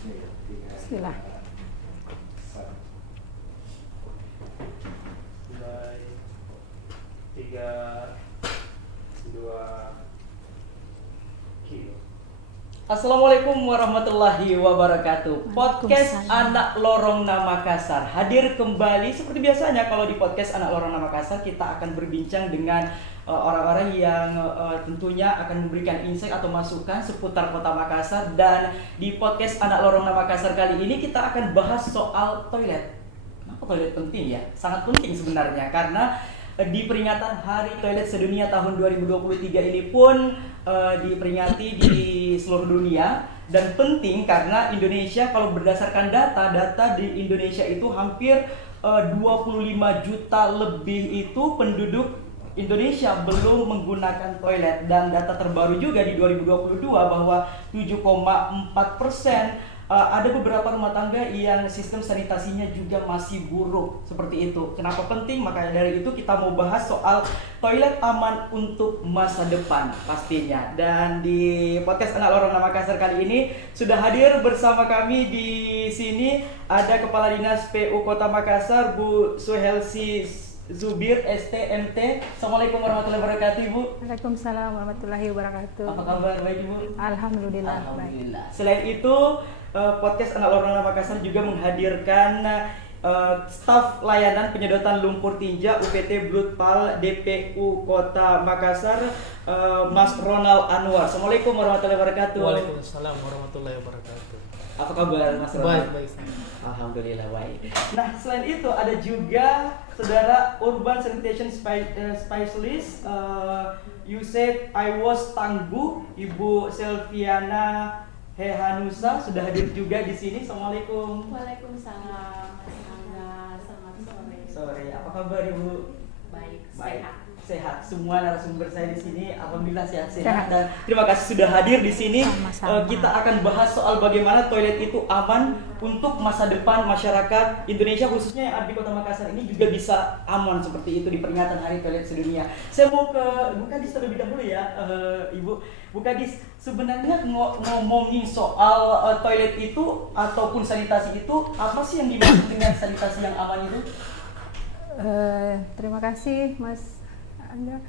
Bismillah. Mulai 3, 2, kilo. Assalamualaikum warahmatullahi wabarakatuh. Podcast Anak Lorong Makassar hadir kembali seperti biasanya. Kalau di podcast Anak Lorong Makassar kita akan berbincang dengan orang-orang yang tentunya akan memberikan insight atau masukan seputar Kota Makassar. Dan di podcast Anak Lorong Makassar kali ini kita akan bahas soal toilet. Kenapa toilet penting ya? Sangat penting sebenarnya karena di peringatan Hari Toilet Sedunia tahun 2023 ini pun diperingati di seluruh dunia, dan penting karena Indonesia, kalau berdasarkan data di Indonesia itu hampir 25 juta lebih itu penduduk Indonesia belum menggunakan toilet, dan data terbaru juga di 2022 bahwa 7,4% ada beberapa rumah tangga yang sistem sanitasinya juga masih buruk seperti itu. Kenapa penting? Makanya dari itu kita mau bahas soal toilet aman untuk masa depan pastinya. Dan di podcast Anak Lorong Makassar kali ini sudah hadir bersama kami di sini ada Kepala Dinas PU Kota Makassar, Bu Suhelsi Zubir STMT. Assalamualaikum warahmatullahi wabarakatuh, Ibu. Waalaikumsalam warahmatullahi wabarakatuh. Apa kabar, baik Ibu? Alhamdulillah. Alhamdulillah. Selain itu, podcast Anak Lorong Makassar juga menghadirkan staf layanan penyedotan lumpur tinja UPT Blutpal DPU Kota Makassar, Mas Ronald Anwar. Assalamualaikum warahmatullahi wabarakatuh. Waalaikumsalam warahmatullahi wabarakatuh. Apa kabar, Mas Ronald? Baik. Alhamdulillah baik. Nah, selain itu ada juga Saudara Urban Sanitation Specialist, you said I was Tangguh, Ibu Selviana Hehanusa sudah hadir juga di sini. Assalamualaikum. Waalaikumsalam, Mas Angga. Selamat sore. Sore. Apa kabar, Ibu? Baik, Baik. sehat. Sehat. Semua narasumber saya di sini alhamdulillah sehat-sehat. Sehat. Dan terima kasih sudah hadir di sini. Sama-sama. Kita akan bahas soal bagaimana toilet itu aman untuk masa depan masyarakat Indonesia, khususnya yang ada di Kota Makassar ini juga bisa aman seperti itu di peringatan Hari Toilet Sedunia. Saya mau ke Bu Kadis terlebih dahulu ya, Ibu. Bu Kadis, sebenarnya ngomongin soal toilet itu ataupun sanitasi itu, apa sih yang dimaksud dengan sanitasi yang aman itu? Terima kasih, Mas Angga.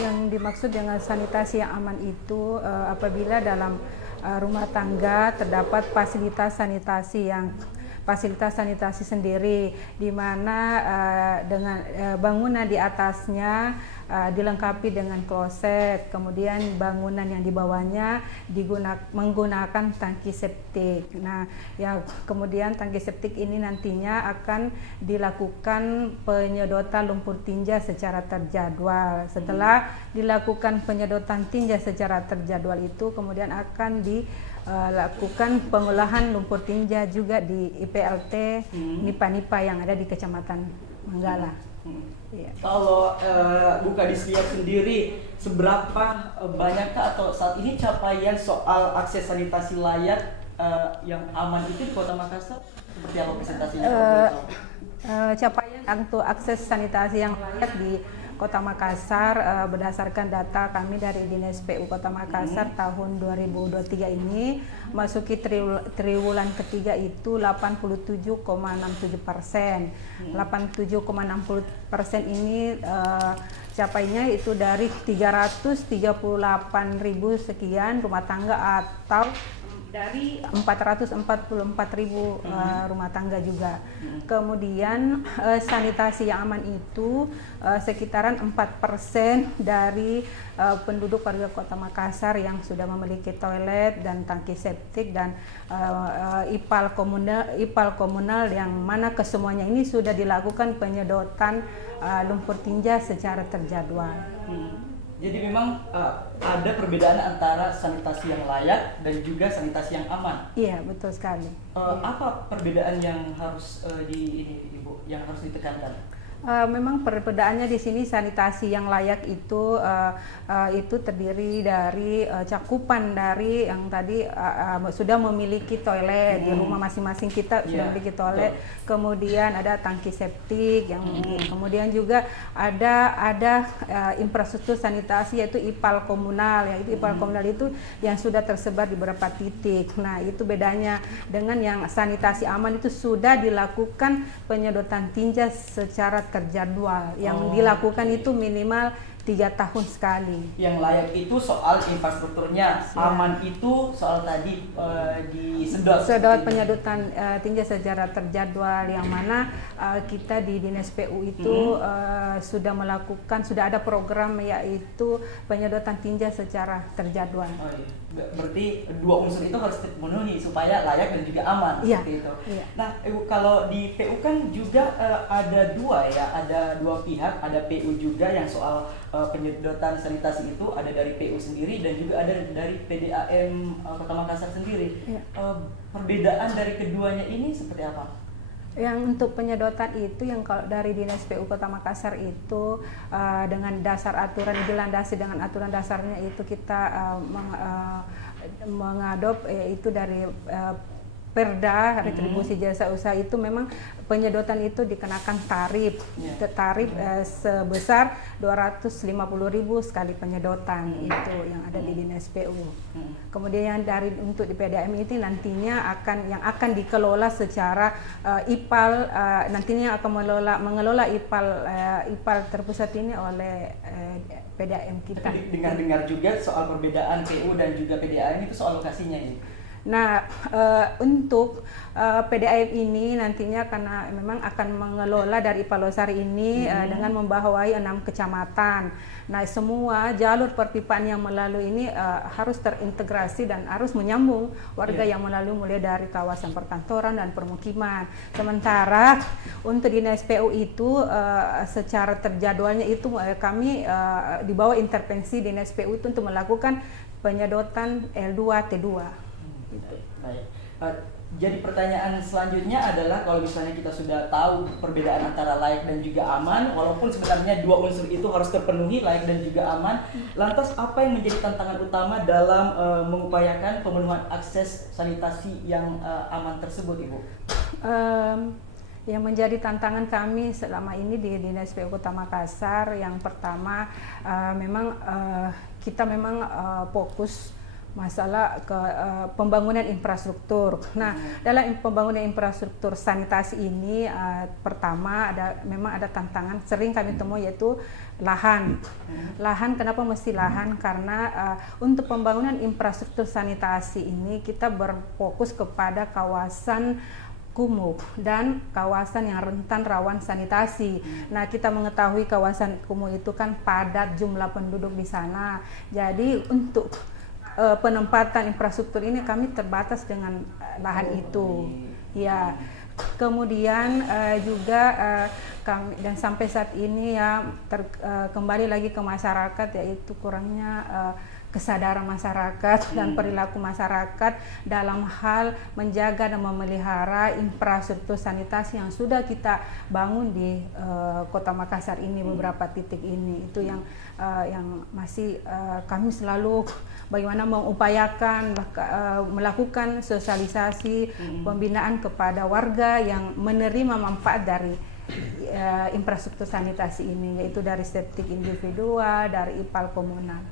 Yang dimaksud dengan sanitasi yang aman itu apabila dalam rumah tangga terdapat fasilitas sanitasi sendiri, di mana dengan bangunan di atasnya dilengkapi dengan kloset, kemudian bangunan yang di bawahnya menggunakan tangki septik. Nah, ya kemudian tangki septik ini nantinya akan dilakukan penyedotan lumpur tinja secara terjadwal. Setelah dilakukan penyedotan tinja secara terjadwal itu, kemudian akan dilakukan pengolahan lumpur tinja juga di IPLT Nipa-Nipa yang ada di Kecamatan Manggala. Ya. Kalau Bu Kadis lihat sendiri, seberapa banyakkah atau saat ini capaian soal akses sanitasi layak yang aman itu di Kota Makassar? Seperti apa presentasinya? Capaian untuk akses sanitasi yang layak di Kota Makassar berdasarkan data kami dari Dinas PU Kota Makassar tahun 2023 ini masuki triwulan ketiga itu 87,67%. 87,60% ini capainya itu dari 338.000 sekian rumah tangga atau dari 444.000 rumah tangga juga. Kemudian sanitasi yang aman itu sekitaran 4% dari penduduk warga Kota Makassar yang sudah memiliki toilet dan tangki septik dan IPAL komunal yang mana kesemuanya ini sudah dilakukan penyedotan lumpur tinja secara terjadwal. Jadi memang ada perbedaan antara sanitasi yang layak dan juga sanitasi yang aman. Iya, betul sekali. Apa perbedaan yang harus Ibu yang harus ditekankan? Memang perbedaannya di sini sanitasi yang layak itu terdiri dari cakupan dari yang tadi sudah memiliki toilet di rumah masing-masing kita sudah memiliki toilet, kemudian ada tangki septik yang kemudian juga ada infrastruktur sanitasi yaitu IPAL komunal, yaitu IPAL komunal itu yang sudah tersebar di beberapa titik. Nah, itu bedanya dengan yang sanitasi aman itu sudah dilakukan penyedotan tinja secara terjadwal yang dilakukan itu minimal 3 tahun sekali. Yang layak itu soal infrastrukturnya, aman itu soal tadi sedot penyedotan tinja secara terjadwal, yang mana kita di Dinas PU itu sudah ada program yaitu penyedotan tinja secara terjadwal. Oh, iya. Berarti dua unsur itu harus terpenuhi supaya layak dan juga aman, seperti itu. Iya. Nah, Ibu, kalau di PU kan juga ada dua pihak, ada PU juga yang soal penyedotan sanitasi itu ada dari PU sendiri dan juga ada dari PDAM Kota Makassar sendiri. Iya. Perbedaan dari keduanya ini seperti apa? Yang untuk penyedotan itu yang kalau dari Dinas PU Kota Makassar itu dengan dasar aturan dilandasi dengan aturan dasarnya itu kita mengadop itu dari Perda retribusi jasa usaha itu memang penyedotan itu dikenakan tarif sebesar 250.000 sekali penyedotan itu yang ada di Dinas PU. Kemudian untuk di PDAM itu nantinya akan dikelola secara IPAL, nantinya akan mengelola IPAL terpusat ini oleh PDAM kita. Dengar juga soal perbedaan PU dan juga PDAM itu soal lokasinya ini. Nah, untuk PDAM ini nantinya karena memang akan mengelola dari Palosari ini dengan membawai 6 kecamatan. Nah, semua jalur perpipaan yang melalui ini harus terintegrasi dan harus menyambung warga yang melalui mulai dari kawasan perkantoran dan permukiman. Sementara untuk Dinas PU itu secara terjadwalnya itu kami di bawah intervensi Dinas PU itu untuk melakukan penyedotan L2 T2. Baik. Jadi pertanyaan selanjutnya adalah kalau misalnya kita sudah tahu perbedaan antara layak dan juga aman, walaupun sebenarnya dua unsur itu harus terpenuhi, layak dan juga aman, lantas apa yang menjadi tantangan utama dalam mengupayakan pemenuhan akses sanitasi yang aman tersebut, Ibu? Yang menjadi tantangan kami selama ini di Dinas PU Kota Makassar, yang pertama memang kita memang fokus masalah pembangunan infrastruktur. Nah, dalam pembangunan infrastruktur sanitasi ini pertama memang ada tantangan sering kami temui yaitu lahan. Lahan, kenapa mesti lahan? Karena untuk pembangunan infrastruktur sanitasi ini kita berfokus kepada kawasan kumuh dan kawasan yang rentan rawan sanitasi. Nah, kita mengetahui kawasan kumuh itu kan padat jumlah penduduk di sana. Jadi untuk penempatan infrastruktur ini kami terbatas dengan lahan itu. Ya. Kemudian juga kami dan sampai saat ini ya kembali lagi ke masyarakat, yaitu kurangnya kesadaran masyarakat dan perilaku masyarakat dalam hal menjaga dan memelihara infrastruktur sanitasi yang sudah kita bangun di Kota Makassar ini, beberapa titik ini. Itu yang masih kami selalu bagaimana mengupayakan melakukan sosialisasi pembinaan kepada warga yang menerima manfaat dari infrastruktur sanitasi ini, yaitu dari septik individual, dari IPAL komunal.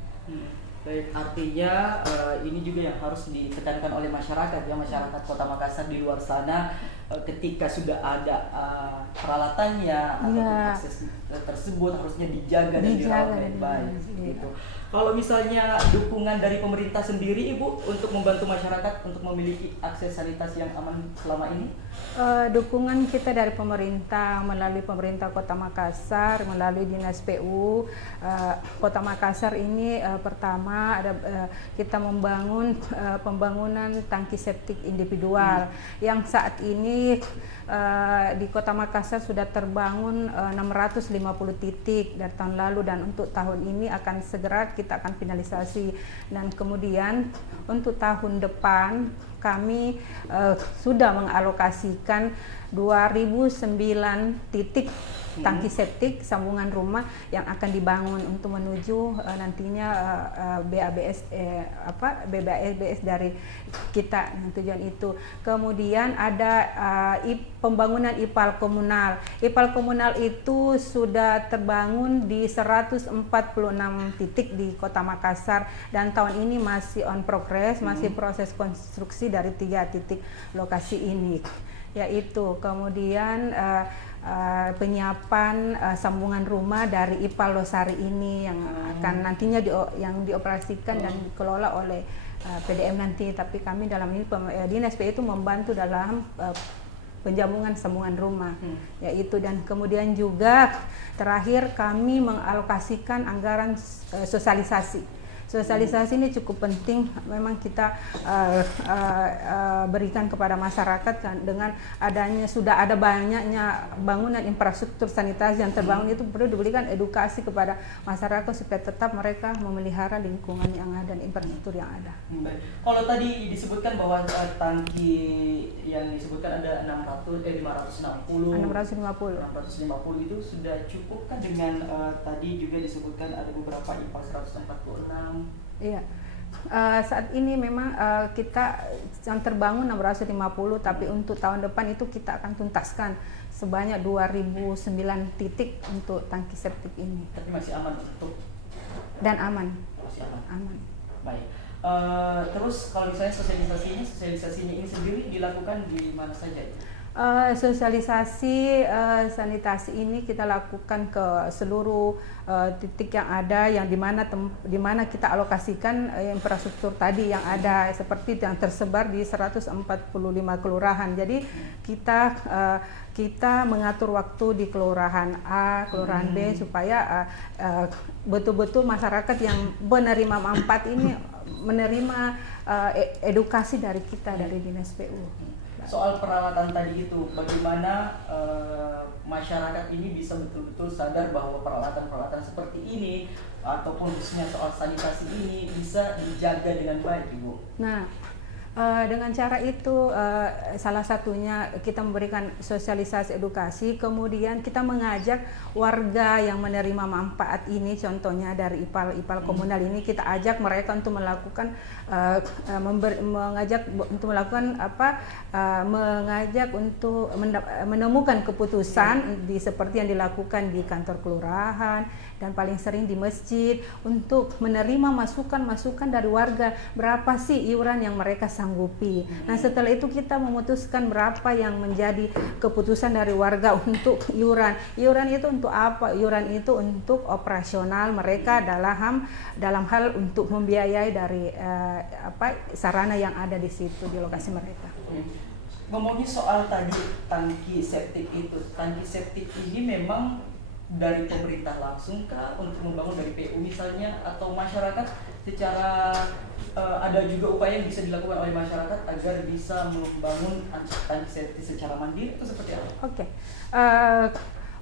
Baik, artinya ini juga yang harus ditekankan oleh masyarakat ya, masyarakat Kota Makassar di luar sana ketika sudah ada peralatannya atau akses tersebut harusnya dijaga dan dirawat baik-baik gitu. Kalau misalnya dukungan dari pemerintah sendiri, Ibu, untuk membantu masyarakat untuk memiliki akses sanitasi yang aman selama ini? Dukungan kita dari pemerintah melalui pemerintah Kota Makassar, melalui Dinas PU Kota Makassar ini pertama ada kita membangun pembangunan tangki septik individual yang saat ini di Kota Makassar sudah terbangun 650 titik dari tahun lalu, dan untuk tahun ini akan segera kita akan finalisasi, dan kemudian untuk tahun depan kami sudah mengalokasikan 2009 titik tangki septik sambungan rumah yang akan dibangun untuk menuju nantinya BABS dari kita yang tujuan itu. Kemudian ada pembangunan IPAL komunal. IPAL komunal itu sudah terbangun di 146 titik di Kota Makassar dan tahun ini masih on progress, masih proses konstruksi dari 3 titik lokasi ini, yaitu kemudian penyiapan sambungan rumah dari IPAL Losari ini yang akan nantinya yang dioperasikan dan dikelola oleh PDM nanti, tapi kami dalam ini Dinas PU itu membantu dalam penjambungan sambungan rumah, yaitu, dan kemudian juga terakhir kami mengalokasikan anggaran sosialisasi. Sosialisasi ini cukup penting, memang kita berikan kepada masyarakat kan, dengan adanya sudah ada banyaknya bangunan infrastruktur sanitasi yang terbangun, itu perlu diberikan edukasi kepada masyarakat supaya tetap mereka memelihara lingkungan yang ada dan infrastruktur yang ada. Baik. Kalau tadi disebutkan bahwa tangki yang disebutkan ada 550 itu sudah cukup kan dengan tadi juga disebutkan ada beberapa IPA 146. Iya. Saat ini memang kita yang terbangun 650, tapi untuk tahun depan itu kita akan tuntaskan sebanyak 2009 titik untuk tangki septik ini. Tapi masih aman untuk dan aman. Masih aman. Aman. Baik. Terus kalau misalnya sosialisasinya ini sendiri dilakukan di mana saja? Sosialisasi sanitasi ini kita lakukan ke seluruh titik yang ada, yang di mana kita alokasikan infrastruktur tadi yang ada, seperti yang tersebar di 145 kelurahan. Jadi kita mengatur waktu di kelurahan A, kelurahan B supaya betul-betul masyarakat yang menerima manfaat ini menerima edukasi dari kita, dari Dinas PU. Soal peralatan tadi itu, bagaimana masyarakat ini bisa betul-betul sadar bahwa peralatan-peralatan seperti ini ataupun khususnya soal sanitasi ini bisa dijaga dengan baik, Ibu? Nah, dengan cara itu salah satunya kita memberikan sosialisasi edukasi, kemudian kita mengajak warga yang menerima manfaat ini, contohnya dari IPAL komunal ini, kita ajak mereka untuk melakukan mengajak untuk menemukan keputusan seperti yang dilakukan di kantor kelurahan dan paling sering di masjid, untuk menerima masukan dari warga berapa sih iuran yang mereka sanggupi. Nah, setelah itu kita memutuskan berapa yang menjadi keputusan dari warga untuk iuran. Iuran itu untuk apa? Iuran itu untuk operasional mereka dalam hal untuk membiayai dari sarana yang ada di situ di lokasi mereka. Ngomongin soal tadi tangki septik itu, tangki septik ini memang dari pemerintah langsung kah untuk membangun dari PU misalnya, atau masyarakat secara ada juga upaya yang bisa dilakukan oleh masyarakat agar bisa membangun tangki septik secara mandiri, itu seperti apa? Oke.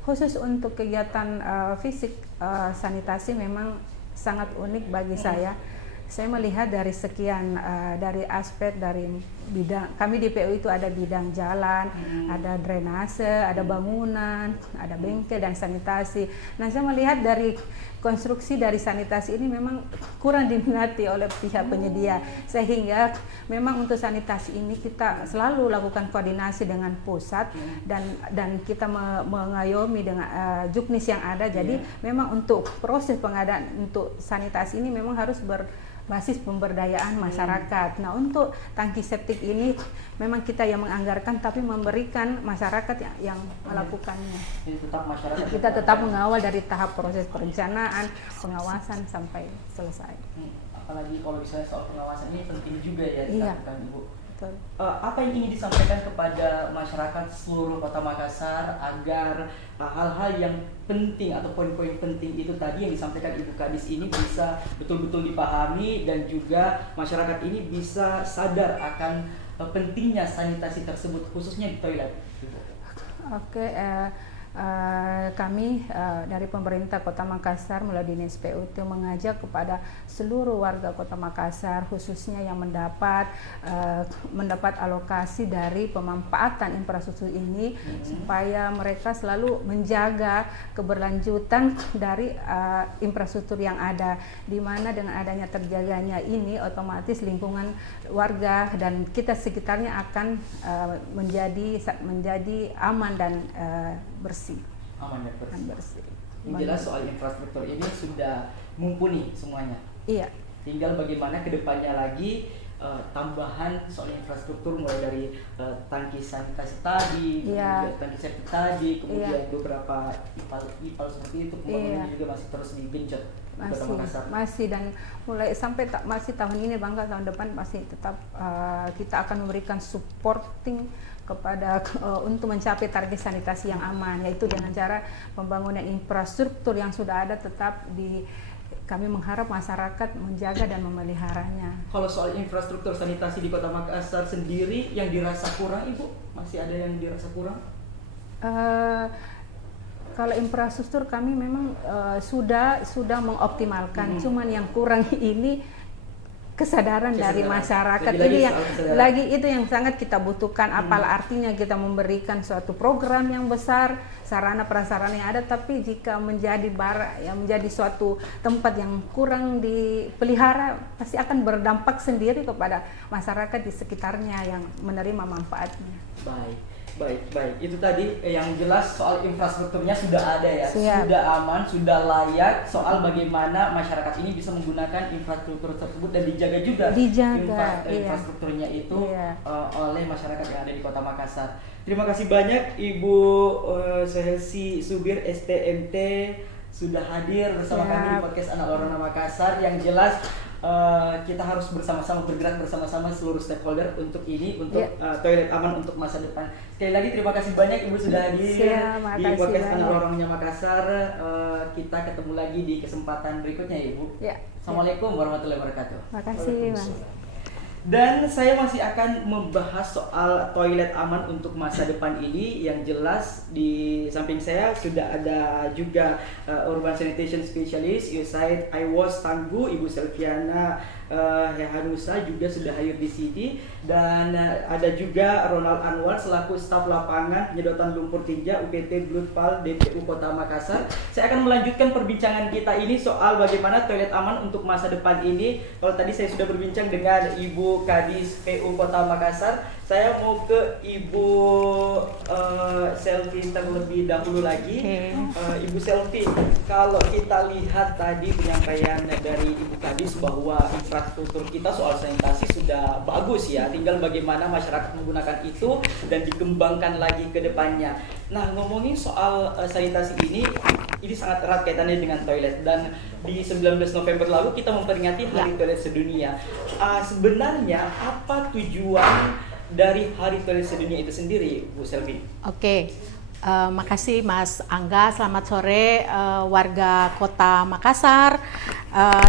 Khusus untuk kegiatan fisik sanitasi memang sangat unik bagi saya. Saya melihat dari sekian dari aspek dari bidang, kami di PU itu ada bidang jalan, ada drainase, ada bangunan, ada bengkel dan sanitasi. Nah, saya melihat dari konstruksi dari sanitasi ini memang kurang diminati oleh pihak penyedia, sehingga memang untuk sanitasi ini kita selalu lakukan koordinasi dengan pusat dan kita mengayomi dengan juknis yang ada. Jadi memang untuk proses pengadaan untuk sanitasi ini memang harus berbasis pemberdayaan masyarakat. Nah, untuk tangki septik ini memang kita yang menganggarkan, tapi memberikan masyarakat yang melakukannya. Kita tetap mengawal dari tahap proses perencanaan, pengawasan sampai selesai. Apalagi kalau misalnya soal pengawasan ini penting juga ya dilakukan, Ibu. Betul. Apa yang ingin disampaikan kepada masyarakat seluruh Kota Makassar agar hal-hal yang penting atau poin-poin penting itu tadi yang disampaikan Ibu Kadis ini bisa betul-betul dipahami dan juga masyarakat ini bisa sadar akan pentingnya sanitasi tersebut, khususnya di toilet? Oke, kami dari pemerintah Kota Makassar melalui Dinas PU itu mengajak kepada seluruh warga Kota Makassar khususnya yang mendapat alokasi dari pemanfaatan infrastruktur ini supaya mereka selalu menjaga keberlanjutan dari infrastruktur yang ada, di mana dengan adanya terjaganya ini otomatis lingkungan warga dan kita sekitarnya akan menjadi aman dan bersih. Aman dan bersih. bersih. Yang jelas soal infrastruktur ini sudah mumpuni semuanya. Iya. Tinggal bagaimana kedepannya lagi tambahan soal infrastruktur mulai dari tangki sanitasi tadi, kemudian tangki septic tadi, kemudian beberapa ipal seperti itu pembangunannya juga masih terus digenjot. Masih dan mulai sampai masih tahun ini bangga tahun depan masih tetap kita akan memberikan supporting kepada untuk mencapai target sanitasi yang aman, yaitu dengan cara pembangunan infrastruktur yang sudah ada tetap kami mengharap masyarakat menjaga dan memeliharanya. Kalau soal infrastruktur sanitasi di Kota Makassar sendiri yang dirasa kurang, Ibu, masih ada yang dirasa kurang? Kalau infrastruktur kami memang sudah mengoptimalkan, cuman yang kurang ini kesadaran dari masyarakat. Ini yang lagi itu yang sangat kita butuhkan. Apalah artinya kita memberikan suatu program yang besar, sarana prasarana yang ada, tapi jika menjadi suatu tempat yang kurang dipelihara, pasti akan berdampak sendiri kepada masyarakat di sekitarnya yang menerima manfaatnya. Baik. Itu tadi yang jelas soal infrastrukturnya sudah ada ya. Siap. Sudah aman, sudah layak. Soal bagaimana masyarakat ini bisa menggunakan infrastruktur tersebut dan dijaga juga infrastrukturnya itu oleh masyarakat yang ada di Kota Makassar. Terima kasih banyak Ibu Sehelsi Subir STMT sudah hadir bersama kami di podcast Anak Lorong Makassar. Yang jelas kita harus bersama-sama bergerak bersama-sama seluruh stakeholder untuk toilet aman untuk masa depan. Sekali lagi terima kasih banyak Ibu sudah hadir di podcast Anak Lorongnya Makassar. Kita ketemu lagi di kesempatan berikutnya ya Ibu. Assalamualaikum warahmatullahi wabarakatuh. Terima kasih Mas. Dan saya masih akan membahas soal toilet aman untuk masa depan ini. Yang jelas di samping saya sudah ada juga Urban Sanitation Specialist USAID IWOS Tangguh, Ibu Selviana Hehanusa juga sudah hadir di sini. Dan ada juga Ronald Anwar selaku staf lapangan penyedotan lumpur tinja UPT Blutpal DPU Kota Makassar. Saya akan melanjutkan perbincangan kita ini soal bagaimana toilet aman untuk masa depan ini. Kalau tadi saya sudah berbincang dengan Ibu Kadis PU Kota Makassar, saya mau ke Ibu Selvi terlebih dahulu lagi. Ibu Selvi, kalau kita lihat tadi penyampaian dari Ibu Kadis bahwa infrastruktur kita soal sanitasi sudah bagus ya, tinggal bagaimana masyarakat menggunakan itu dan dikembangkan lagi ke depannya. Nah, ngomongin soal sanitasi ini sangat erat kaitannya dengan toilet, dan di 19 November lalu kita memperingati Hari Toilet Sedunia. Sebenarnya apa tujuan dari Hari Toilet Sedunia itu sendiri, Bu Selvi? Oke, makasih Mas Angga. Selamat sore warga Kota Makassar.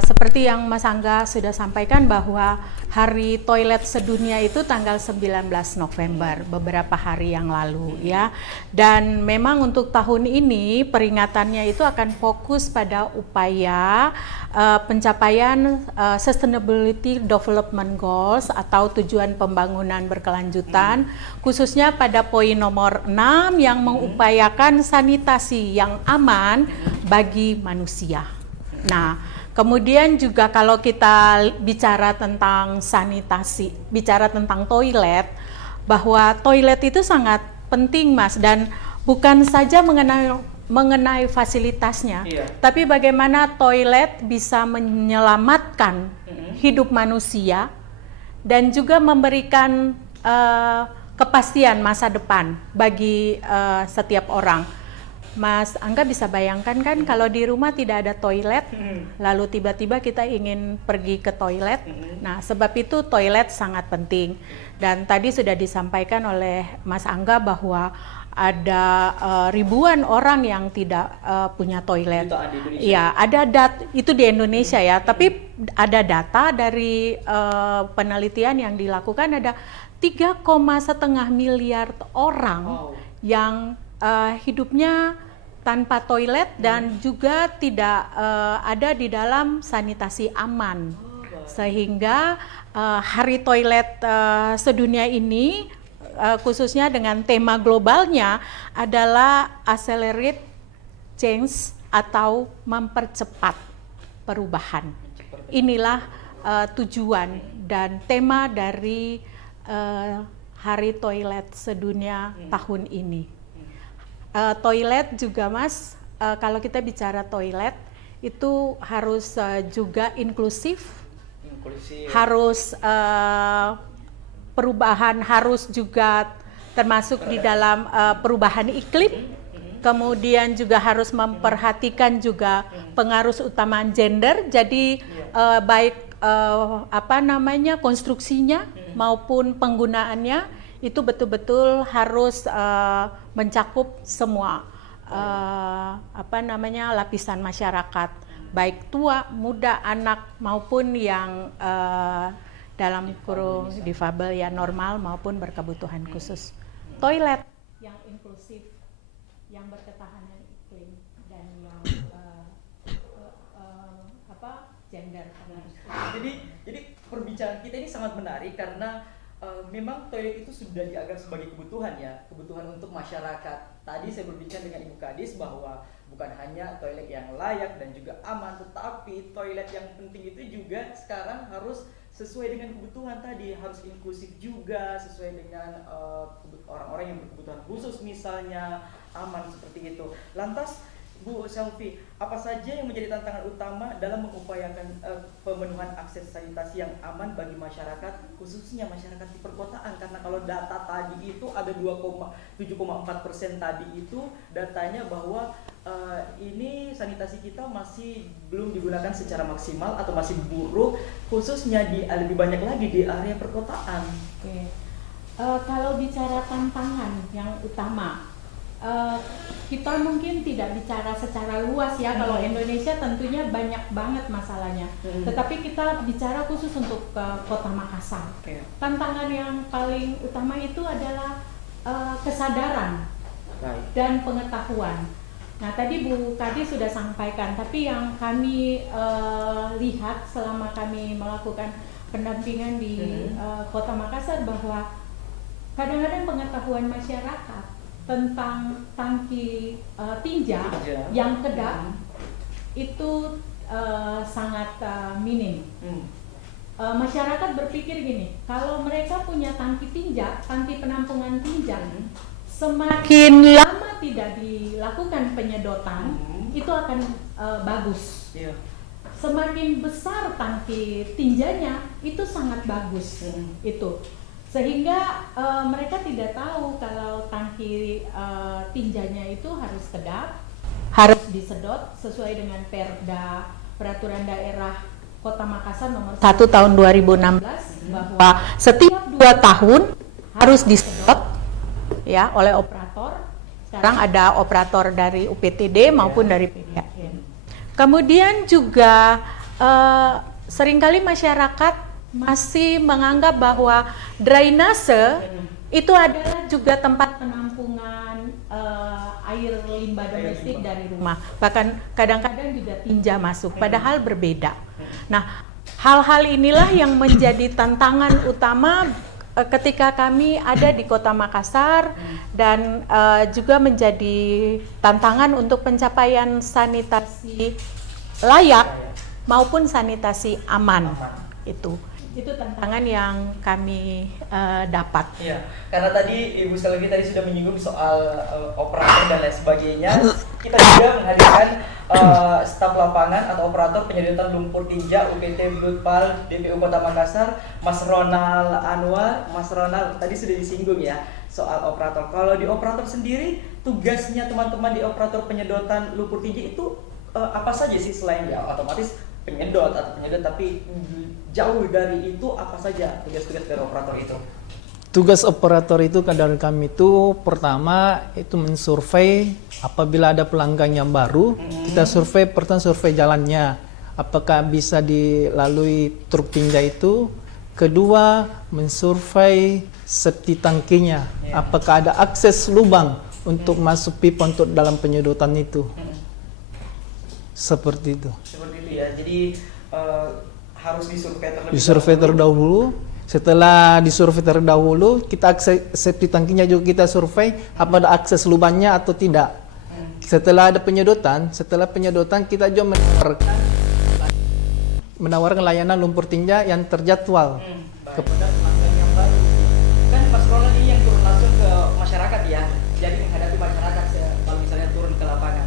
Seperti yang Mas Angga sudah sampaikan bahwa Hari Toilet Sedunia itu tanggal 19 November, beberapa hari yang lalu ya. Dan memang untuk tahun ini peringatannya itu akan fokus pada upaya pencapaian Sustainability Development Goals atau tujuan pembangunan berkelanjutan, khususnya pada poin nomor 6 yang mengupayakan sanitasi yang aman bagi manusia. Nah, kemudian juga kalau kita bicara tentang sanitasi, bicara tentang toilet, bahwa toilet itu sangat penting Mas, dan bukan saja mengenai fasilitasnya, tapi bagaimana toilet bisa menyelamatkan hidup manusia dan juga memberikan kepastian masa depan bagi setiap orang. Mas Angga bisa bayangkan kan kalau di rumah tidak ada toilet, lalu tiba-tiba kita ingin pergi ke toilet. Nah, sebab itu toilet sangat penting. Dan tadi sudah disampaikan oleh Mas Angga bahwa ada ribuan orang yang tidak punya toilet. Iya, ada itu di Indonesia ya. Tapi ada data dari penelitian yang dilakukan, ada 3,5 miliar orang yang hidupnya tanpa toilet dan juga tidak ada di dalam sanitasi aman. Sehingga Hari Toilet sedunia ini khususnya dengan tema globalnya adalah accelerate change atau mempercepat perubahan. Inilah tujuan dan tema dari Hari Toilet sedunia tahun ini. Toilet juga Mas, kalau kita bicara toilet itu harus juga inklusif, harus perubahan, harus juga termasuk di dalam perubahan iklim, kemudian juga harus memperhatikan juga pengaruh utama gender, jadi baik konstruksinya maupun penggunaannya itu betul-betul harus mencakup semua lapisan masyarakat, baik tua, muda, anak maupun yang dalam kurung difabel ya normal maupun berkebutuhan khusus. Toilet yang inklusif, yang berketahanan iklim dan yang gender. Jadi perbincangan kita ini sangat menarik karena memang toilet itu sudah dianggap sebagai kebutuhan ya, kebutuhan untuk masyarakat. Tadi saya berbincang dengan Ibu Kadis bahwa bukan hanya toilet yang layak dan juga aman, tetapi toilet yang penting itu juga sekarang harus sesuai dengan kebutuhan tadi, harus inklusif juga, sesuai dengan orang-orang yang berkebutuhan khusus misalnya, aman seperti itu. Lantas Bu Selvi, apa saja yang menjadi tantangan utama dalam mengupayakan pemenuhan akses sanitasi yang aman bagi masyarakat, khususnya masyarakat di perkotaan? Karena kalau data tadi itu ada 7,4% tadi itu datanya bahwa ini sanitasi kita masih belum digunakan secara maksimal atau masih buruk, khususnya lebih banyak lagi di area perkotaan. Oke. Kalau bicara tantangan yang utama, kita mungkin tidak bicara secara luas ya. Kalau Indonesia tentunya banyak banget masalahnya. Tetapi kita bicara khusus untuk Kota Makassar. Tantangan yang paling utama itu adalah kesadaran dan pengetahuan. Nah, tadi Bu Kadis sudah sampaikan, tapi yang kami lihat selama kami melakukan pendampingan di Kota Makassar bahwa kadang-kadang pengetahuan masyarakat tentang tangki tinja yang kedap itu sangat minim. Masyarakat berpikir gini, kalau mereka punya tangki tinja, tangki penampungan tinja, semakin lama tidak dilakukan penyedotan, itu akan bagus. Semakin besar tangki tinjanya, itu sangat bagus. Itu. Sehingga mereka tidak tahu kalau tangki tinjanya itu harus kedap, harus disedot sesuai dengan Perda Peraturan Daerah Kota Makassar nomor 1 tahun 2016 bahwa setiap 2 tahun harus disedot ya oleh operator. Sekarang ada operator dari UPTD maupun dari PDAM. Kemudian juga seringkali masyarakat masih menganggap bahwa drainase itu adalah juga tempat penampungan air limbah domestik dari rumah. Bahkan kadang-kadang juga tinja masuk, padahal berbeda. Nah, hal-hal inilah yang menjadi tantangan utama ketika kami ada di Kota Makassar dan juga menjadi tantangan untuk pencapaian sanitasi layak maupun sanitasi aman. Itu tantangan yang kami dapat. Iya, karena tadi Ibu Selvi tadi sudah menyinggung soal operator dan lain sebagainya. Kita juga menghadirkan staf lapangan atau operator penyedotan lumpur tinja UPT Blutpal DPU Kota Makassar, Mas Ronald Anwar. Mas Ronald tadi sudah disinggung ya soal operator. Kalau di operator sendiri, tugasnya teman-teman di operator penyedotan lumpur tinja itu apa saja sih selain ya otomatis penyedot, tapi jauh dari itu apa saja tugas-tugas dari operator itu? Tugas operator itu dari kami itu pertama itu mensurvei apabila ada pelanggan yang baru, kita survei pertama survei jalannya, apakah bisa dilalui truk tinja itu. Kedua, mensurvei septi tangkinya, apakah ada akses lubang untuk masuk pipa untuk dalam penyedotan itu. Seperti itu. Seperti itu ya. Jadi harus disurvei terlebih Disurvei terdahulu. Setelah disurvei terdahulu, kita akses safety tangkinya juga kita survei apa ada akses lubangnya atau tidak. Setelah ada penyedotan, kita juga menawarkan layanan lumpur tinja yang terjadwal kepada pelanggan yang baru. Kan Mas Ronald ini yang turun langsung ke masyarakat ya, jadi menghadapi masyarakat kalau misalnya turun ke lapangan.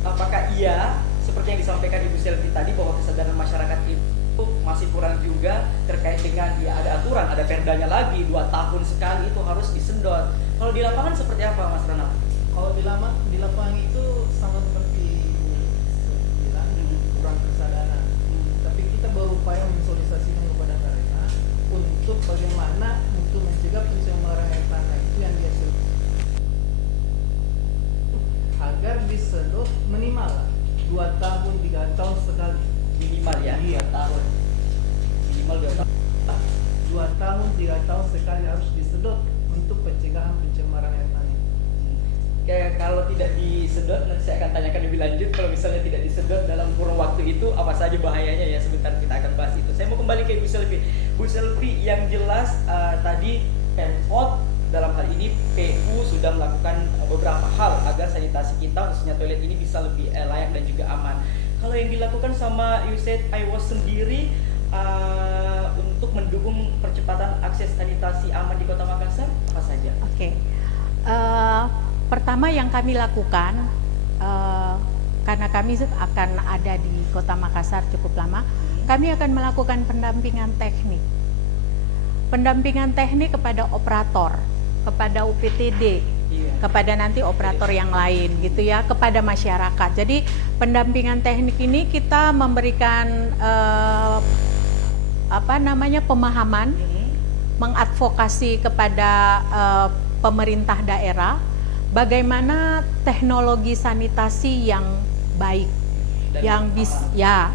Apakah iya seperti yang disampaikan Ibu Selvi tadi bahwa kesadaran masyarakat itu masih kurang juga terkait dengan ya ada aturan, ada perdanya lagi 2 tahun sekali itu harus disedot. Kalau di lapangan seperti apa Mas Ronald? Kalau di lapangan itu sama seperti bilang kurang kesadaran. Tapi kita berupaya mensosialisasikan kepada mereka untuk bagaimana untuk mencegah pencemaran air tanah itu yang dihasilkan agar disedot minimal 2 tahun 3 tahun sekali. Minimal ya, Iya. 2 tahun. Minimal 2 tahun. 2 tahun 3 tahun sekali harus disedot untuk pencegahan pencemaran air tanah. Kayak kalau tidak disedot, nanti saya akan tanyakan lebih lanjut. Kalau misalnya tidak disedot dalam kurun waktu itu, apa saja bahayanya ya, sebentar kita akan bahas itu. Saya mau kembali ke Ibu Selvi. Bu Selvi, yang jelas tadi Pemkot dalam hal ini PU sudah melakukan beberapa hal agar sanitasi kita, khususnya toilet ini bisa lebih layak dan juga aman. Kalau yang dilakukan sama USAID IWAS sendiri untuk mendukung percepatan akses sanitasi aman di Kota Makassar, apa saja? Oke. Pertama yang kami lakukan, karena kami akan ada di Kota Makassar cukup lama, kami akan melakukan pendampingan teknik. Pendampingan teknik kepada operator, kepada UPTD, kepada nanti operator yang lain gitu ya, kepada masyarakat. Jadi pendampingan teknik ini kita memberikan pemahaman, mengadvokasi kepada pemerintah daerah bagaimana teknologi sanitasi yang baik, yang bisa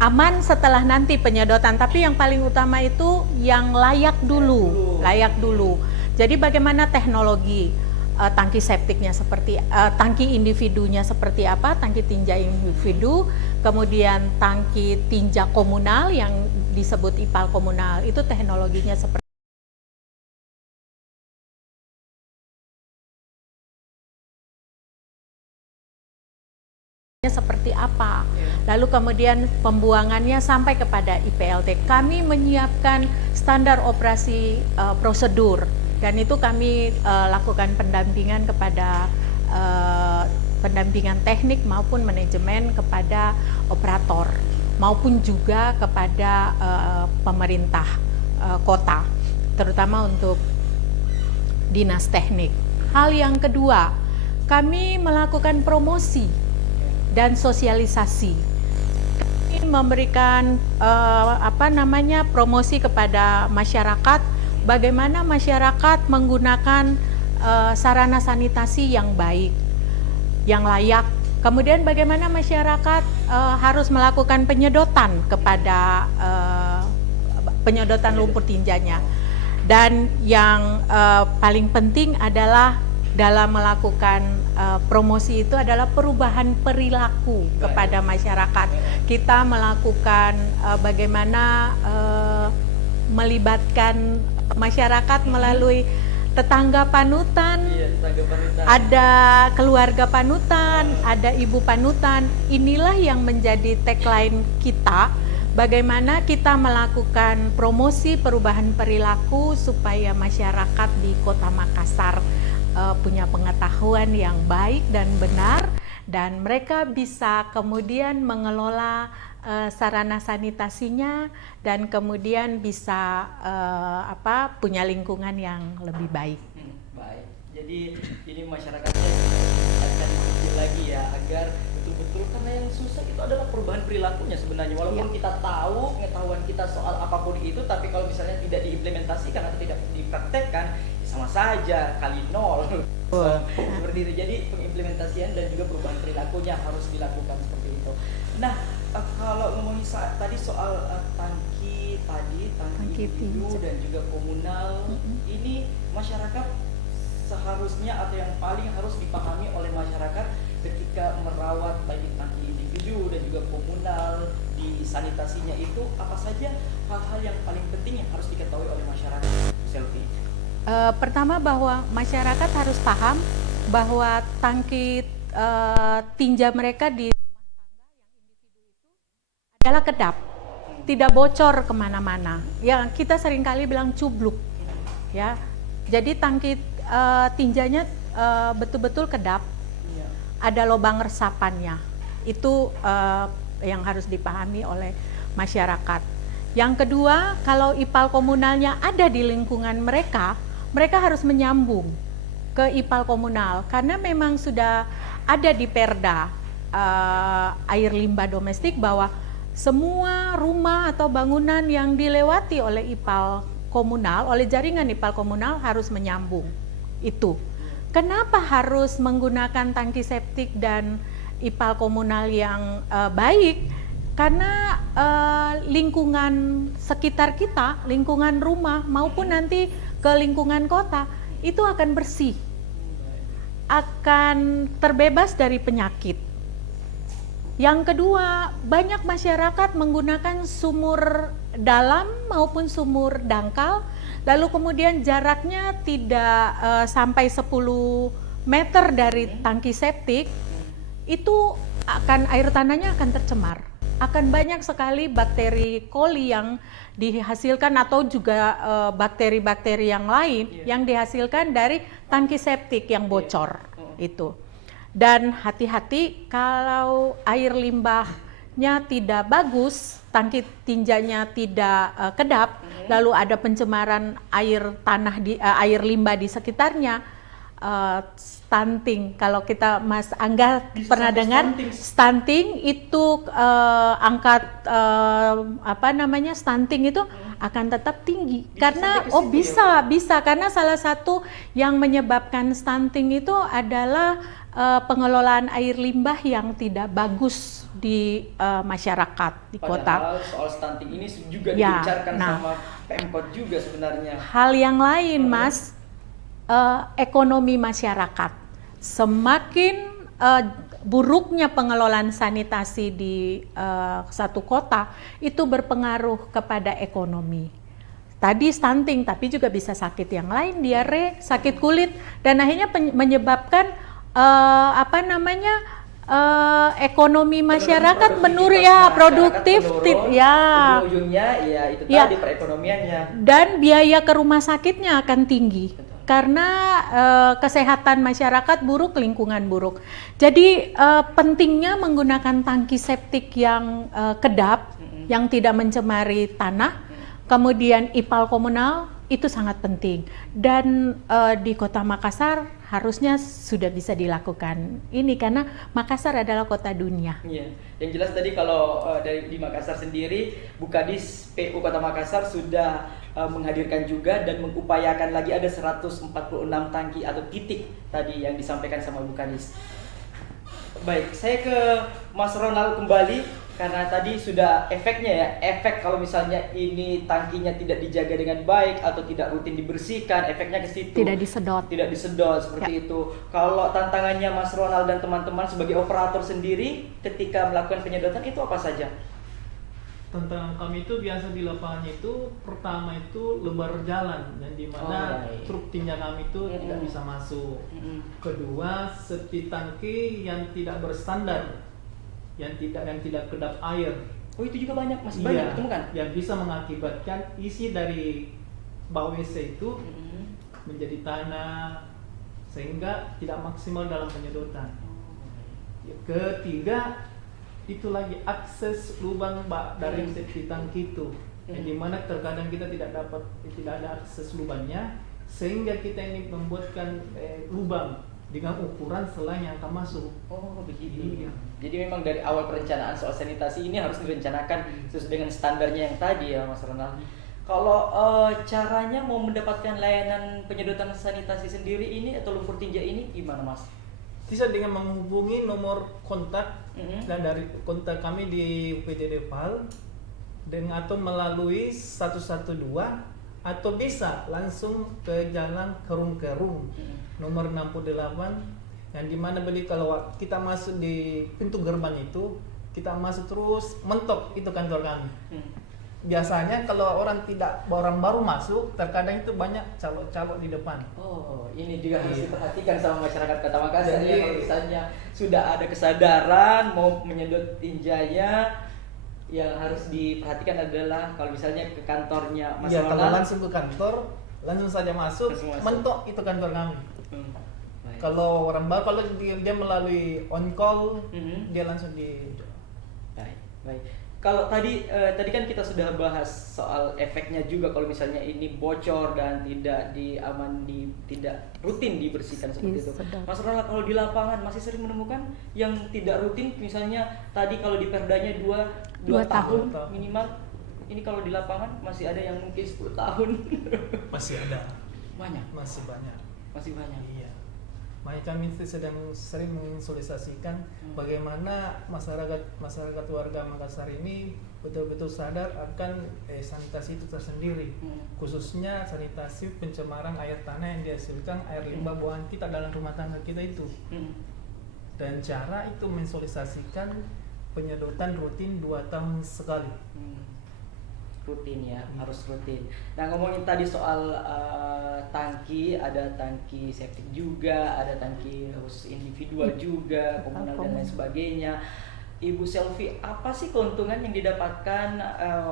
aman setelah nanti penyedotan, tapi yang paling utama itu yang layak dulu. Jadi bagaimana teknologi tangki septiknya seperti tangki individunya seperti apa, tangki tinja individu, kemudian tangki tinja komunal yang disebut IPAL komunal, itu teknologinya seperti apa. Lalu kemudian pembuangannya sampai kepada IPLT. Kami menyiapkan standar operasi prosedur, dan itu kami lakukan pendampingan kepada pendampingan teknik maupun manajemen kepada operator maupun juga kepada pemerintah kota, terutama untuk dinas teknik. Hal yang kedua, kami melakukan promosi dan sosialisasi. Kami memberikan promosi kepada masyarakat, bagaimana masyarakat menggunakan sarana sanitasi yang baik, yang layak. Kemudian bagaimana masyarakat harus melakukan penyedotan kepada penyedotan lumpur tinjanya. Dan yang paling penting adalah dalam melakukan promosi itu adalah perubahan perilaku kepada masyarakat. Kita melakukan bagaimana melibatkan masyarakat melalui tetangga panutan, ada keluarga panutan, ada ibu panutan. Inilah yang menjadi tagline kita, bagaimana kita melakukan promosi perubahan perilaku supaya masyarakat di Kota Makassar punya pengetahuan yang baik dan benar, dan mereka bisa kemudian mengelola sarana sanitasinya, dan kemudian bisa punya lingkungan yang lebih baik. Baik. Jadi ini masyarakatnya akan lebih lagi ya, agar betul-betul, karena yang susah itu adalah perubahan perilakunya sebenarnya. Walaupun kita tahu pengetahuan kita soal apapun itu, tapi kalau misalnya tidak diimplementasikan atau tidak dipraktekkan, sama saja kali nol. Seperti itu. Jadi pengimplementasian dan juga perubahan perilakunya harus dilakukan seperti itu. Nah, kalau ngomongin tadi soal tangki tinja dan juga komunal, ini masyarakat seharusnya atau yang paling harus dipahami oleh masyarakat ketika merawat baik tangki individu dan juga komunal di sanitasinya itu apa saja hal-hal yang paling penting yang harus diketahui oleh masyarakat? Selfie. Pertama bahwa masyarakat harus paham bahwa tangki tinja mereka di rumah tangga yang individu itu adalah kedap, tidak bocor kemana-mana. Ya kita seringkali bilang cubluk, ya. Jadi tangki tinjanya betul-betul kedap, ada lubang resapannya. Itu yang harus dipahami oleh masyarakat. Yang kedua, kalau ipal komunalnya ada di lingkungan mereka, mereka harus menyambung ke ipal komunal karena memang sudah ada di Perda air limbah domestik bahwa semua rumah atau bangunan yang dilewati oleh ipal komunal, oleh jaringan ipal komunal harus menyambung. Itu. Kenapa harus menggunakan tangki septik dan ipal komunal yang baik? Karena lingkungan sekitar kita, lingkungan rumah maupun nanti ke lingkungan kota itu akan bersih, akan terbebas dari penyakit. Yang kedua, banyak masyarakat menggunakan sumur dalam maupun sumur dangkal, lalu kemudian jaraknya tidak sampai 10 meter dari tangki septik, itu air tanahnya akan tercemar. Akan banyak sekali bakteri coli yang dihasilkan atau juga bakteri-bakteri yang lain yang dihasilkan dari tangki septik yang bocor itu. Dan hati-hati kalau air limbahnya tidak bagus, tangki tinjanya tidak kedap, lalu ada pencemaran air tanah air limbah di sekitarnya, stunting. Kalau kita Mas Angga pernah dengar stunting itu angka stunting itu akan tetap tinggi karena bisa karena salah satu yang menyebabkan stunting itu adalah pengelolaan air limbah yang tidak bagus di masyarakat di kota. Padahal soal stunting ini juga digencarkan sama Pemkot juga sebenarnya. Hal yang lain, Mas, ekonomi masyarakat. Semakin buruknya pengelolaan sanitasi di satu kota itu berpengaruh kepada ekonomi. Tadi stunting, tapi juga bisa sakit yang lain, diare, sakit kulit, dan akhirnya menyebabkan ekonomi masyarakat menurun, produktif, ujung-ujungnya ya itu tadi perekonomiannya. Dan biaya ke rumah sakitnya akan tinggi. Karena kesehatan masyarakat buruk, lingkungan buruk. Jadi pentingnya menggunakan tangki septik yang kedap, yang tidak mencemari tanah, kemudian ipal komunal, itu sangat penting. Dan di Kota Makassar harusnya sudah bisa dilakukan ini karena Makassar adalah kota dunia. Iya, yang jelas tadi kalau di Makassar sendiri, Bukadis PU Kota Makassar sudah menghadirkan juga dan mengupayakan lagi ada 146 tangki atau titik tadi yang disampaikan sama Bukadis. Baik, saya ke Mas Ronald kembali. Karena tadi sudah efeknya efek kalau misalnya ini tangkinya tidak dijaga dengan baik atau tidak rutin dibersihkan, efeknya ke situ. Tidak disedot seperti itu. Kalau tantangannya Mas Ronald dan teman-teman sebagai operator sendiri ketika melakukan penyedotan itu apa saja? Tantangan kami itu biasa di lapangan itu pertama itu lebar jalan yang dimana truk tinja kami itu tidak bisa masuk. Kedua, sepi tangki yang tidak berstandar. Yang tidak kedap air. Oh, itu juga banyak, masih banyak ditemukan. Yang bisa mengakibatkan isi dari bau WC itu menjadi tanah sehingga tidak maksimal dalam penyedotan. Ketiga, itu lagi akses lubang dari septic tangki itu, yang dimana terkadang kita tidak ada akses lubangnya, sehingga kita ini membuatkan lubang dengan ukuran selain yang akan masuk. Oh, begitu. Iya. Jadi memang dari awal perencanaan soal sanitasi ini harus direncanakan sesuai dengan standarnya yang tadi ya, Mas Ronald. Kalau caranya mau mendapatkan layanan penyedotan sanitasi sendiri ini atau lumpur tinja ini gimana, Mas? Bisa dengan menghubungi nomor kontak dan dari kontak kami di UPTD PAL atau melalui 112 atau bisa langsung ke jalan Kerung-Kerung nomor 68, yang dimana beli kalau kita masuk di pintu gerbang itu, kita masuk terus mentok itu kantor kami. Biasanya kalau orang baru masuk, terkadang itu banyak calo-calo di depan. Oh, ini juga harus Iya. diperhatikan sama masyarakat Kota Makassar Jadi- ya. Kalau misalnya sudah ada kesadaran mau menyedot tinjanya, yang harus diperhatikan adalah kalau misalnya ke kantornya Mas Iya, kalau Ronald. langsung ke kantor, langsung saja masuk, Langsung masuk. mentok itu kantor kami. Hmm, baik. Kalau orang baru, kalau dia melalui on call, Mhm. dia langsung di. Baik, baik. Kalau tadi kan kita sudah bahas soal efeknya juga kalau misalnya ini bocor dan tidak tidak rutin dibersihkan seperti itu. Sedap. Mas Ronald, kalau di lapangan masih sering menemukan yang tidak rutin, misalnya tadi kalau di perdanya 2 Dua tahun tahun. minimal. Ini kalau di lapangan masih ada yang mungkin 10 tahun. Masih ada, Banyak, masih banyak. masih banyak. Iya. Makanya kami itu sedang sering menginsolidasikan bagaimana masyarakat warga Makassar ini betul-betul sadar akan sanitasi itu tersendiri, khususnya sanitasi pencemaran air tanah yang dihasilkan air limbah buangan kita dalam rumah tangga kita itu. Dan cara itu mensolidasikan penyedotan rutin 2 tahun sekali. Rutin ya, harus rutin. Nah, ngomongin tadi soal tangki, ada tangki septic juga, ada tangki khusus individual juga, komunal dan lain sebagainya. Ibu Selvi, apa sih keuntungan yang didapatkan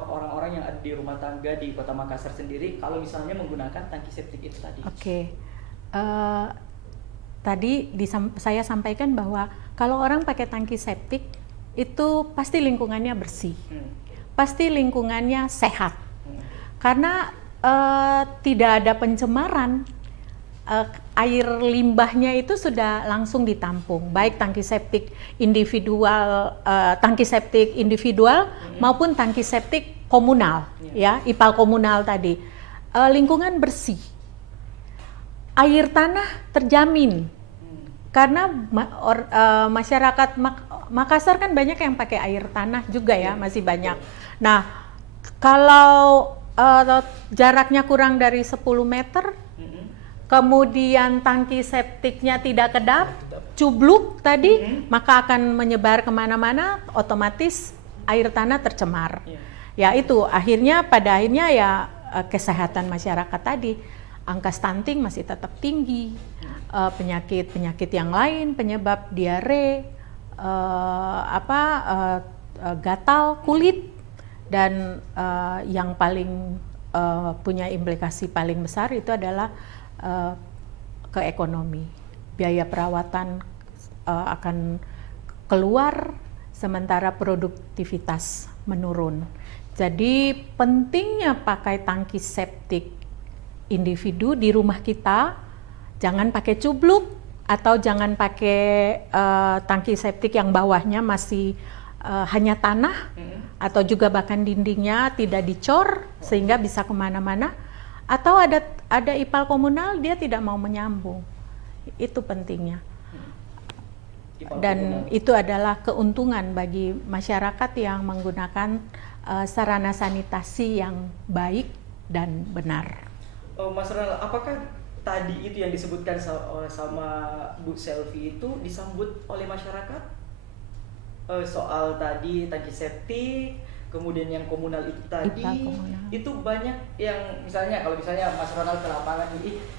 orang-orang yang ada di rumah tangga di Kota Makassar sendiri kalau misalnya menggunakan tangki septic itu tadi? Oke. Tadi saya sampaikan bahwa kalau orang pakai tangki septik itu pasti lingkungannya bersih, pasti lingkungannya sehat, karena tidak ada pencemaran. Air limbahnya itu sudah langsung ditampung, baik tangki septik individual, maupun tangki septik komunal, ya, IPAL komunal tadi. Lingkungan bersih, air tanah terjamin, karena masyarakat Makassar kan banyak yang pakai air tanah juga ya, masih banyak. Nah, kalau jaraknya kurang dari 10 meter, kemudian tangki septiknya tidak kedap, cubluk tadi, maka akan menyebar kemana-mana, otomatis air tanah tercemar. Ya itu, pada akhirnya ya kesehatan masyarakat tadi, angka stunting masih tetap tinggi, penyakit-penyakit yang lain, penyebab diare, gatal kulit, dan yang paling punya implikasi paling besar itu adalah ke ekonomi. Biaya perawatan akan keluar sementara produktivitas menurun. Jadi pentingnya pakai tangki septik individu di rumah kita, jangan pakai cubluk atau jangan pakai tangki septik yang bawahnya masih hanya tanah, atau juga bahkan dindingnya tidak dicor sehingga bisa kemana-mana, atau ada IPAL komunal dia tidak mau menyambung. Itu pentingnya. Dan itu adalah keuntungan bagi masyarakat yang menggunakan sarana sanitasi yang baik dan benar. Mas Ronald, apakah tadi itu yang disebutkan sama Bu Selvi itu disambut oleh masyarakat? Soal tadi tangki septik, kemudian yang komunal itu tadi, itu banyak yang misalnya kalau misalnya Mas Ronald ke lapangan,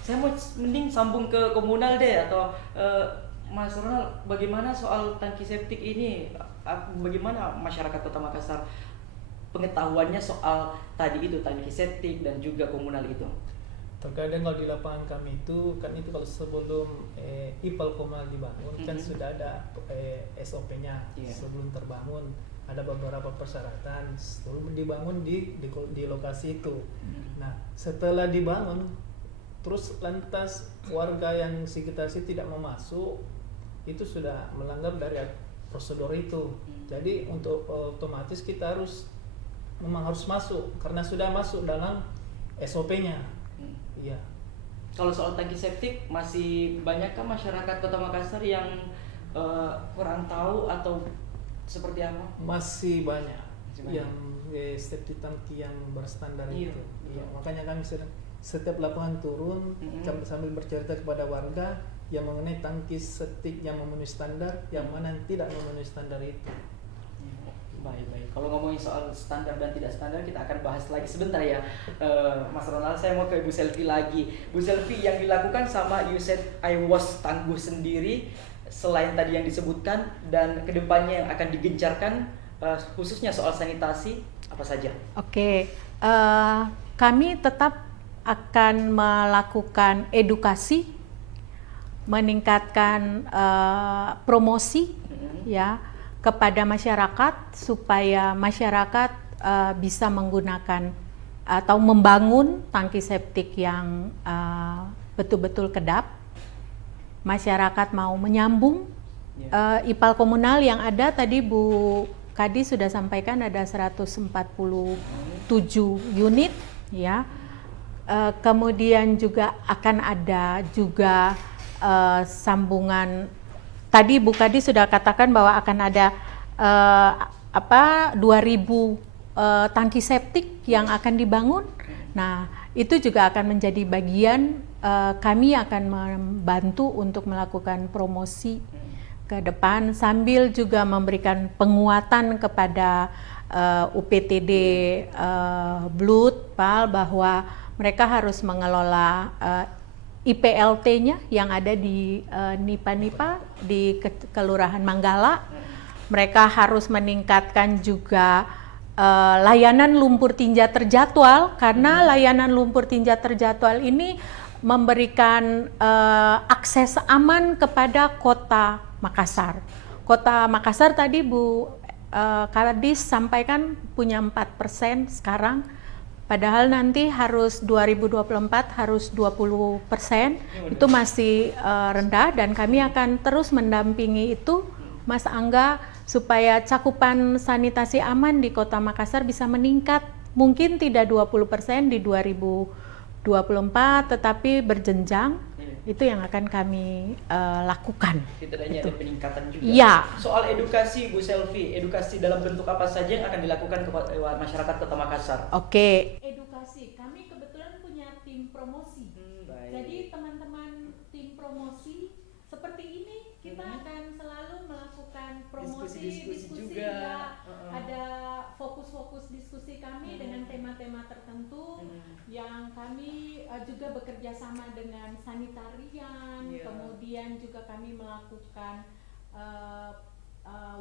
saya mau mending sambung ke komunal deh, atau Mas Ronald bagaimana soal tangki septik ini, bagaimana masyarakat Kota Makassar pengetahuannya soal tadi itu tangki septik dan juga komunal itu? Terkadang kalau di lapangan kami itu kalau sebelum IPAL komunal dibangun kan sudah ada SOP-nya sebelum terbangun. Ada beberapa persyaratan sebelum dibangun di lokasi itu. Nah, setelah dibangun, terus lantas warga yang sekitar situ tidak mau masuk, itu sudah melanggar dari prosedur itu. Jadi untuk otomatis kita memang harus masuk karena sudah masuk dalam SOP-nya. Iya. Kalau soal tangki septik, masih banyakkah masyarakat Kota Makassar yang kurang tahu atau seperti apa? Masih banyak. yang safety tangki yang berstandar Iya, itu. betul. Iya, makanya kami setiap lapangan turun kami sambil bercerita kepada warga yang mengenai tangki septic yang memenuhi standar, yang mana yang tidak memenuhi standar itu. Baik. Kalau ngomongin soal standar dan tidak standar, kita akan bahas lagi sebentar ya. Mas Ronald, saya mau ke Bu Selvi lagi. Bu Selvi, yang dilakukan sama You Said I Was Tangguh sendiri, selain tadi yang disebutkan, dan kedepannya yang akan digencarkan, khususnya soal sanitasi, apa saja? Oke, kami tetap akan melakukan edukasi, meningkatkan promosi ya kepada masyarakat supaya masyarakat bisa menggunakan atau membangun tangki septik yang betul-betul kedap. Masyarakat mau menyambung IPAL komunal yang ada tadi Bu Kadi sudah sampaikan ada 147 unit ya. Kemudian juga akan ada juga sambungan. Tadi Bu Kadi sudah katakan bahwa akan ada 2.000 tangki septik yang akan dibangun. Nah, itu juga akan menjadi bagian, kami akan membantu untuk melakukan promosi ke depan sambil juga memberikan penguatan kepada UPTD Blut PAL bahwa mereka harus mengelola IPLT-nya yang ada di NIPA di Kelurahan Manggala. Mereka harus meningkatkan juga layanan lumpur tinja terjadwal, karena layanan lumpur tinja terjadwal ini memberikan akses aman kepada Kota Makassar. Kota Makassar tadi Bu Kadis sampaikan punya 4% sekarang. Padahal nanti harus 2024 harus 20%, itu masih rendah, dan kami akan terus mendampingi itu, Mas Angga, supaya cakupan sanitasi aman di Kota Makassar bisa meningkat. Mungkin tidak 20% di 2024, tetapi berjenjang. Itu yang akan kami lakukan. Setidaknya ada peningkatan juga. Iya. Soal edukasi, Bu Selvi, edukasi dalam bentuk apa saja yang akan dilakukan kepada masyarakat Kota Makassar? Oke. Edukasi, kami kebetulan punya tim promosi. Baik. Jadi teman-teman tim promosi seperti ini kita akan selalu melakukan promosi, Diskusi-diskusi juga. ya. Ada fokus-fokus diskusi kami dengan tema-tema tertentu yang kami juga bekerja sama dengan sanitarian. Kemudian juga kami melakukan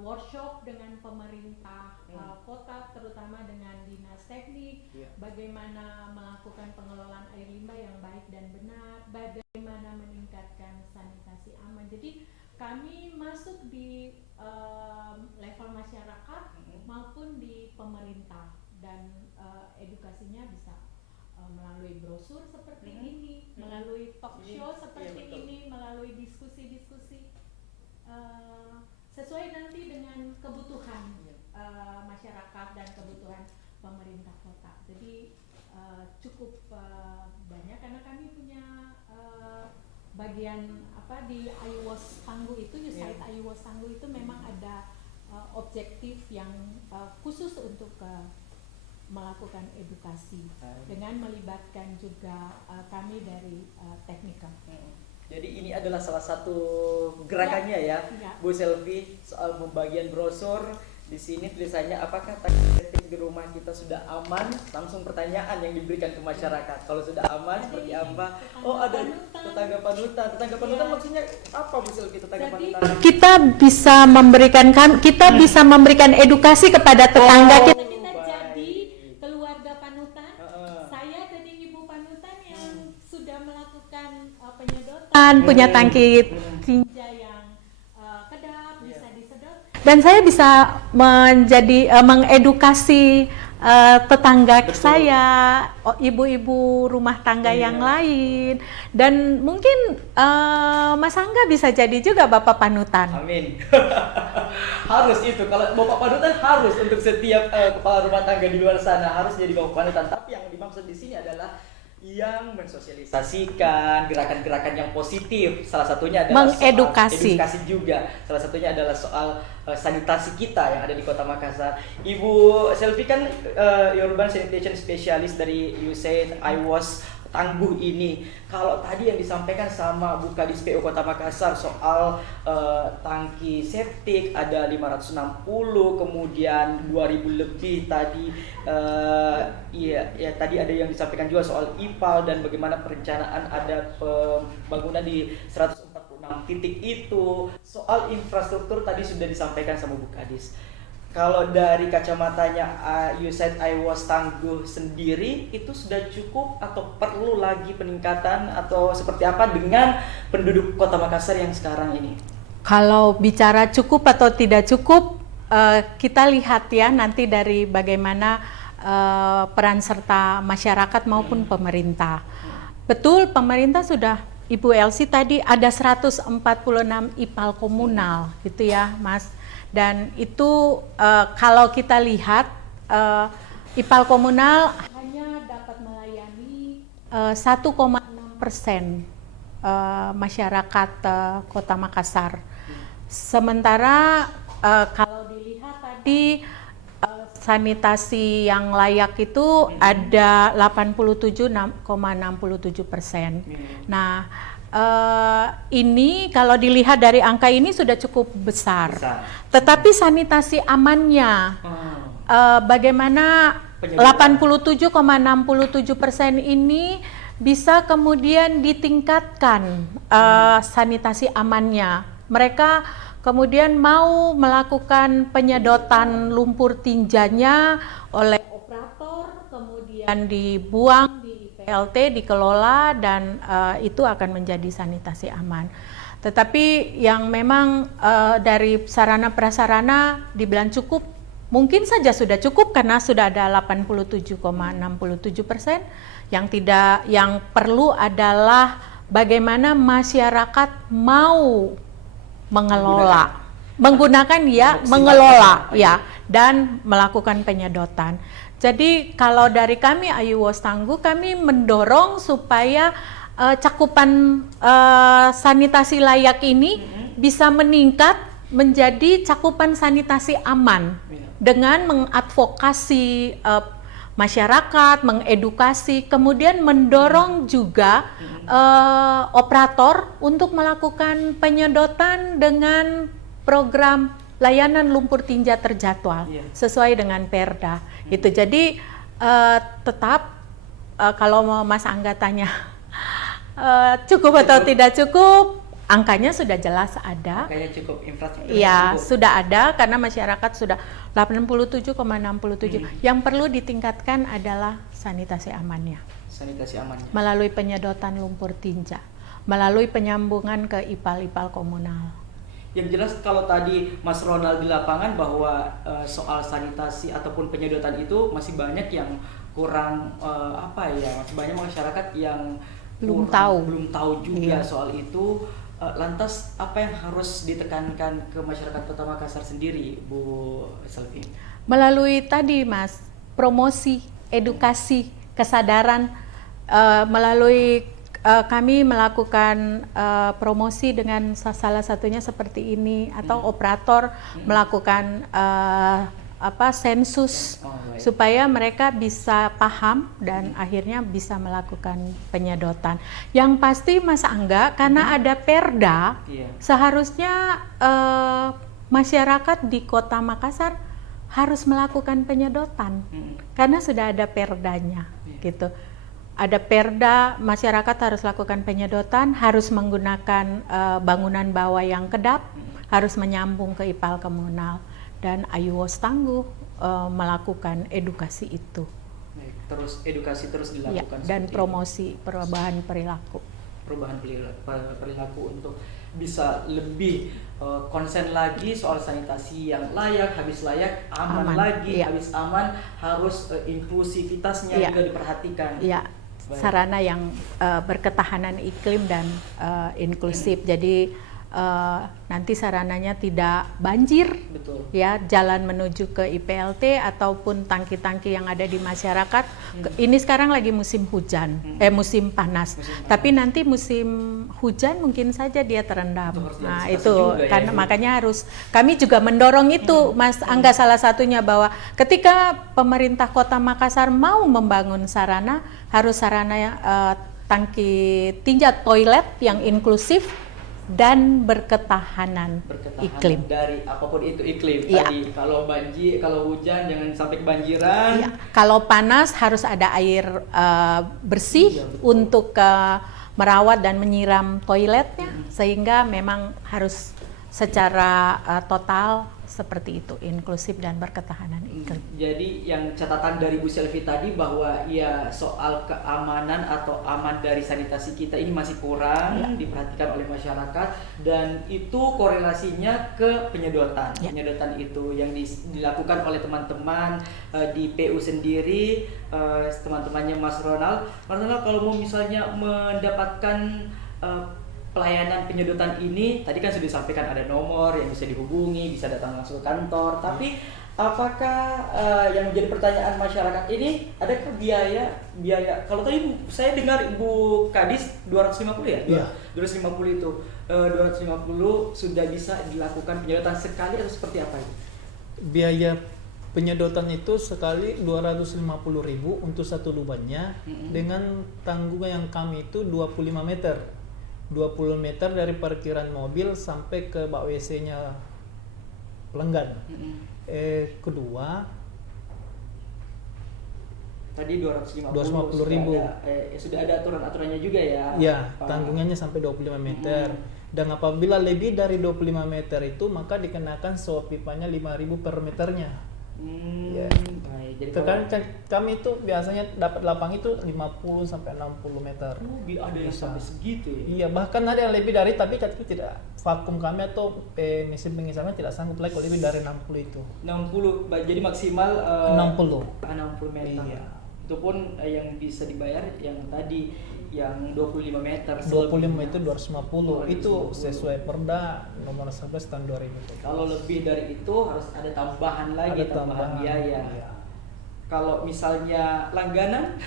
workshop dengan pemerintah kota, terutama dengan dinas teknik, bagaimana melakukan pengelolaan air limbah yang baik dan benar, bagaimana meningkatkan sanitasi aman. Jadi kami masuk di level masyarakat maupun di pemerintah, dan edukasinya bisa melalui brosur seperti ini, melalui talk show seperti ini, melalui diskusi-diskusi sesuai nanti dengan kebutuhan masyarakat dan kebutuhan pemerintah kota. Jadi cukup banyak, karena kami punya bagian di IWOS Tangguh itu, USAID IWOS Tangguh itu memang ada objektif yang khusus untuk melakukan edukasi dengan melibatkan juga kami dari teknikal. Jadi ini adalah salah satu gerakannya ya, Bu Selvi, soal pembagian brosur. Di sini tulisannya, apakah tangki septik di rumah kita sudah aman? Langsung pertanyaan yang diberikan ke masyarakat. Kalau sudah aman, seperti apa? Oh, ada tetangga panutan. Tetangga panutan maksudnya apa, Bu Selvi, tetangga panutan? Kita bisa memberikan edukasi kepada tetangga kita. Kita jadi keluarga panutan. Saya jadi ibu panutan yang sudah melakukan penyedotan, punya tangki tinja yang kedap, bisa disedot. Dan saya bisa mengedukasi tetangga saya, ibu-ibu rumah tangga yang lain, dan mungkin Mas Angga bisa jadi juga bapak panutan. Amin. Harus itu, kalau bapak panutan harus untuk setiap kepala rumah tangga di luar sana harus jadi bapak panutan. Tapi yang dimaksud di sini adalah yang mensosialisasikan gerakan-gerakan yang positif. Salah satunya adalah Mengedukasi. soal edukasi juga. Salah satunya adalah soal sanitasi kita yang ada di Kota Makassar. Ibu Selvi kan Urban Sanitation Specialist dari USAID I Was Tangguh ini. Kalau tadi yang disampaikan sama Bu Kadis PU Kota Makassar soal tangki septik ada 560, kemudian 2000 lebih tadi tadi ada yang disampaikan juga soal IPAL dan bagaimana perencanaan ada pembangunan di 146 titik itu. Soal infrastruktur tadi sudah disampaikan sama Bu Kadis. Kalau dari kacamatanya USAID I Was Tangguh sendiri itu sudah cukup atau perlu lagi peningkatan atau seperti apa dengan penduduk Kota Makassar yang sekarang ini? Kalau bicara cukup atau tidak cukup, kita lihat ya nanti dari bagaimana peran serta masyarakat maupun pemerintah. Betul, pemerintah sudah, Ibu Elsie tadi ada 146 IPAL komunal gitu ya Mas. Dan itu kalau kita lihat IPAL komunal hanya dapat melayani 1,6% masyarakat Kota Makassar. Sementara kalau dilihat tadi sanitasi yang layak itu ada 87,67%. Nah, ini kalau dilihat dari angka ini sudah cukup besar. Tetapi sanitasi amannya, bagaimana 87,67% ini bisa kemudian ditingkatkan sanitasi amannya. Mereka kemudian mau melakukan penyedotan lumpur tinjanya oleh operator, kemudian dibuang di PLT, dikelola, dan itu akan menjadi sanitasi aman. Tetapi yang memang dari sarana prasarana dibilang cukup, mungkin saja sudah cukup karena sudah ada 87,67%. Yang perlu adalah bagaimana masyarakat mau menggunakan mengelola ya, dan melakukan penyedotan. Jadi kalau dari kami I Was Tangguh, kami mendorong supaya cakupan sanitasi layak ini bisa meningkat menjadi cakupan sanitasi aman dengan mengadvokasi masyarakat, mengedukasi, kemudian mendorong juga operator untuk melakukan penyedotan dengan program layanan lumpur tinja terjadwal sesuai dengan Perda. Gitu. Jadi tetap kalau Mas Angga tanya cukup atau tidak cukup, angkanya sudah jelas ada. Angkanya cukup, infrastruktur ya cukup. Sudah ada karena masyarakat sudah 87,67. Yang perlu ditingkatkan adalah sanitasi amannya. Sanitasi amannya. Melalui penyedotan lumpur tinja, melalui penyambungan ke IPAL-IPAL komunal. Yang jelas kalau tadi Mas Ronald di lapangan bahwa soal sanitasi ataupun penyedotan itu masih banyak yang kurang masih banyak masyarakat yang belum tahu juga soal itu. Lantas apa yang harus ditekankan ke masyarakat Kota Makassar sendiri, Bu Selvi? Melalui tadi Mas, promosi, edukasi, kesadaran, melalui kami melakukan promosi dengan salah satunya seperti ini, atau operator melakukan sensus supaya mereka bisa paham dan akhirnya bisa melakukan penyedotan. Yang pasti Mas Angga, karena ada Perda, seharusnya masyarakat di Kota Makassar harus melakukan penyedotan karena sudah ada Perdanya, gitu. Ada Perda, masyarakat harus lakukan penyedotan, harus menggunakan bangunan bawah yang kedap, harus menyambung ke IPAL komunal. Dan I Was Tangguh melakukan edukasi itu. Terus edukasi terus dilakukan. Dan promosi perubahan perilaku. Perubahan perilaku untuk bisa lebih konsen lagi soal sanitasi yang layak, habis layak, aman lagi, habis aman, harus inklusivitasnya juga diperhatikan. Iya. Sarana yang berketahanan iklim dan inklusif. Jadi nanti sarananya tidak banjir, Betul. ya, jalan menuju ke IPLT ataupun tangki-tangki yang ada di masyarakat. Ini sekarang lagi musim hujan, musim panas. Tapi nanti musim hujan mungkin saja dia terendam. Itu harus Nah, diantisipasi itu juga ya, karena Bu. makanya harus kami juga mendorong itu, Mas Angga, salah satunya bahwa ketika pemerintah Kota Makassar mau membangun sarana, harus sarana tangki tinja toilet yang inklusif dan berketahanan iklim. Dari apapun itu iklim. Iya. Tadi kalau banjir, kalau hujan jangan sampai kebanjiran. Ya, kalau panas harus ada air bersih Iya, betul. untuk merawat dan menyiram toiletnya, sehingga memang harus secara total seperti itu, inklusif dan berketahanan iklim. Jadi yang catatan dari Bu Selvi tadi bahwa ya soal keamanan atau aman dari sanitasi kita ini masih kurang diperhatikan oleh masyarakat, dan itu korelasinya ke penyedotan. Ya. Penyedotan itu yang dilakukan oleh teman-teman di PU sendiri, teman-temannya Mas Ronald. Mas Ronald, kalau mau misalnya mendapatkan pelayanan penyedotan ini, tadi kan sudah disampaikan ada nomor yang bisa dihubungi, bisa datang langsung ke kantor. Tapi apakah yang menjadi pertanyaan masyarakat ini, adakah biaya? Kalau tadi saya dengar Ibu Kadis 250 ya? Iya. 250 itu. 250 sudah bisa dilakukan penyedotan sekali atau seperti apa itu? Biaya penyedotan itu sekali 250.000 untuk satu lubangnya, dengan tanggungan yang kami itu 25 meter. 20 meter dari parkiran mobil sampai ke bak WC-nya pelanggan. Kedua, tadi 250 250.000. Sudah ada aturan-aturannya juga ya. ya, Pak? tanggungannya sampai 25 meter. Dan apabila lebih dari 25 meter itu, maka dikenakan sewa pipanya 5.000 per meternya. Ya. Baik. Jadi Kan kami itu biasanya dapat lapang itu 50 sampai 60 meter. ada yang Bisa. sampai segitu ya. Iya, bahkan ada yang lebih dari, tapi tidak, vakum kami atau mesin pengisaran tidak sanggup lagi kalau lebih dari 60 itu. 60, jadi maksimal 60. 60 meter. Iya. Itu pun yang bisa dibayar yang tadi yang 25 meter. 25 selebihnya. itu 250. Itu sesuai Perda nomor 11 tahun 2000. Kalau lebih dari itu harus ada tambahan lagi, Ada tambahan biaya. Iya. Kalau misalnya langganan,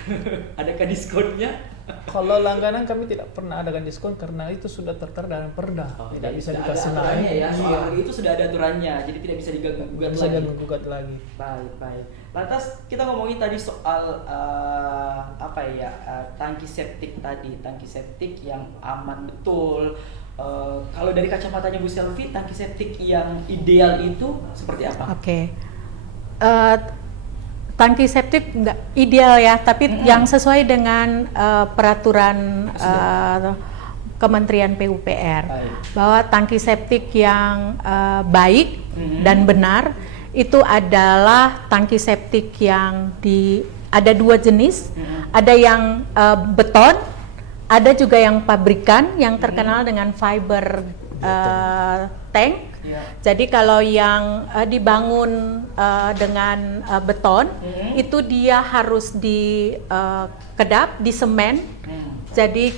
adakah diskonnya? Kalau langganan kami tidak pernah adakan diskon karena itu sudah tertera dalam Perda. Tidak Jadi bisa sudah dikasih ada aturannya naik. ya. Soal Iya. harga itu sudah ada aturannya, jadi tidak bisa diganggu-gugat Bisa lagi. menggugat lagi. Baik. Lantas kita ngomongin tadi soal tangki septik tadi, tangki septik yang aman betul. Kalau dari kacamatanya Bu Selvi, tangki septik yang ideal itu seperti apa? Oke. Tangki septik enggak ideal ya, tapi yang sesuai dengan peraturan Kementerian PUPR, Baik. bahwa tangki septik yang baik dan benar itu adalah tangki septik yang ada dua jenis, ada yang beton, ada juga yang pabrikan yang terkenal dengan fiber tank. Ya. Jadi kalau yang dibangun dengan beton, itu dia harus dikedap, disemen. Jadi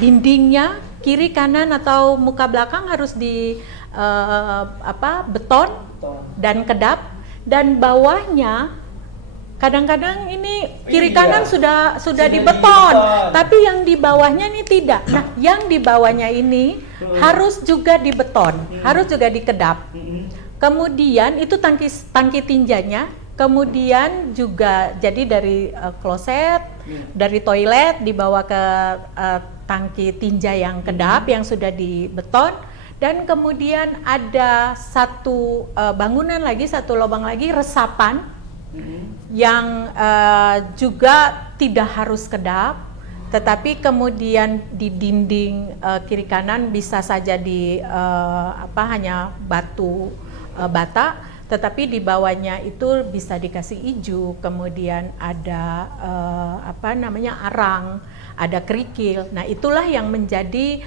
dindingnya kiri kanan atau muka belakang harus di beton dan kedap, dan bawahnya kadang-kadang ini kiri kanan sudah di beton, tapi yang di bawahnya ini tidak. Nah, yang di bawahnya ini harus juga di beton, harus juga dikedap. Kemudian itu tangki tinjanya, kemudian juga jadi dari kloset, dari toilet dibawa ke tangki tinja yang kedap yang sudah di beton, dan kemudian ada satu bangunan lagi, satu lubang lagi resapan yang juga tidak harus kedap, tetapi kemudian di dinding kiri kanan bisa saja hanya batu bata, tetapi di bawahnya itu bisa dikasih ijuk, kemudian ada arang, ada kerikil. Nah, itulah yang menjadi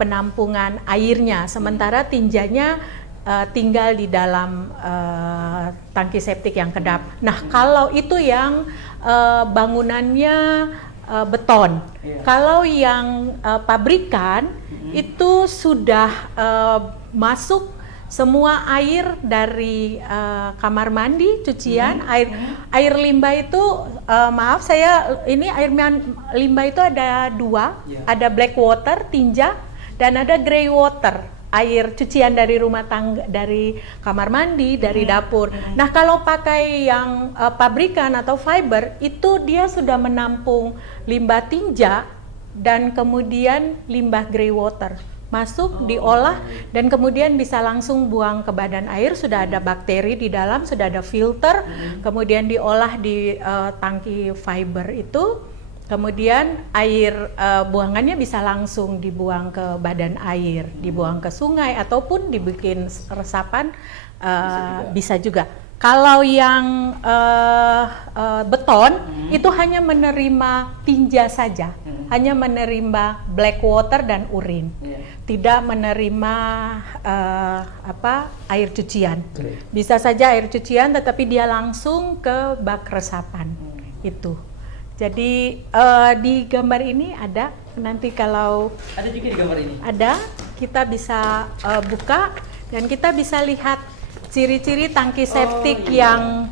penampungan airnya, sementara tinjanya tinggal di dalam tangki septik yang kedap. Nah, kalau itu yang bangunannya beton. Iya. Kalau yang pabrikan itu sudah masuk semua air dari kamar mandi, cucian, air limbah itu maaf saya ini limbah itu ada dua, Iya. ada black water tinja dan ada grey water. Air cucian dari rumah tangga, dari kamar mandi, dari dapur. Nah, kalau pakai yang pabrikan atau fiber, itu dia sudah menampung limbah tinja dan kemudian limbah grey water. Masuk, diolah, dan kemudian bisa langsung buang ke badan air. Sudah ada bakteri di dalam, sudah ada filter, kemudian diolah di tangki fiber itu. Kemudian air buangannya bisa langsung dibuang ke badan air, dibuang ke sungai ataupun dibikin resapan bisa juga. Kalau yang beton itu hanya menerima tinja saja, hanya menerima black water dan urin, tidak menerima air cucian. Bisa saja air cucian, tetapi dia langsung ke bak resapan itu. Jadi di gambar ini ada, nanti kalau Ada juga di gambar ini. ada, kita bisa buka dan kita bisa lihat ciri-ciri tangki septik yang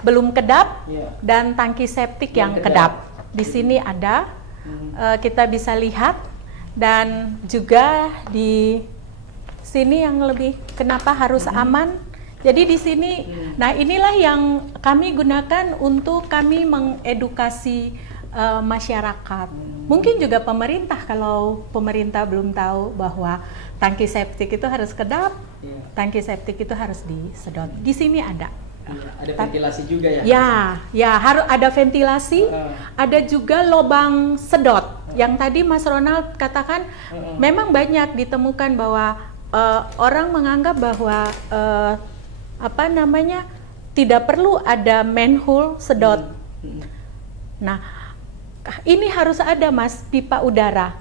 belum kedap dan tangki septik yang kedap. Di sini ada, kita bisa lihat, dan juga di sini yang lebih kenapa harus aman. Jadi di sini, nah inilah yang kami gunakan untuk kami mengedukasi masyarakat. Mungkin juga pemerintah, kalau pemerintah belum tahu bahwa tangki septik itu harus kedap, tangki septik itu harus disedot. Di sini ada. Ada ventilasi juga ya? Ya harus ada ventilasi, ada juga lubang sedot. Yang tadi Mas Ronald katakan, memang banyak ditemukan bahwa orang menganggap bahwa tidak perlu ada manhole sedot. Nah, ini harus ada Mas pipa udara.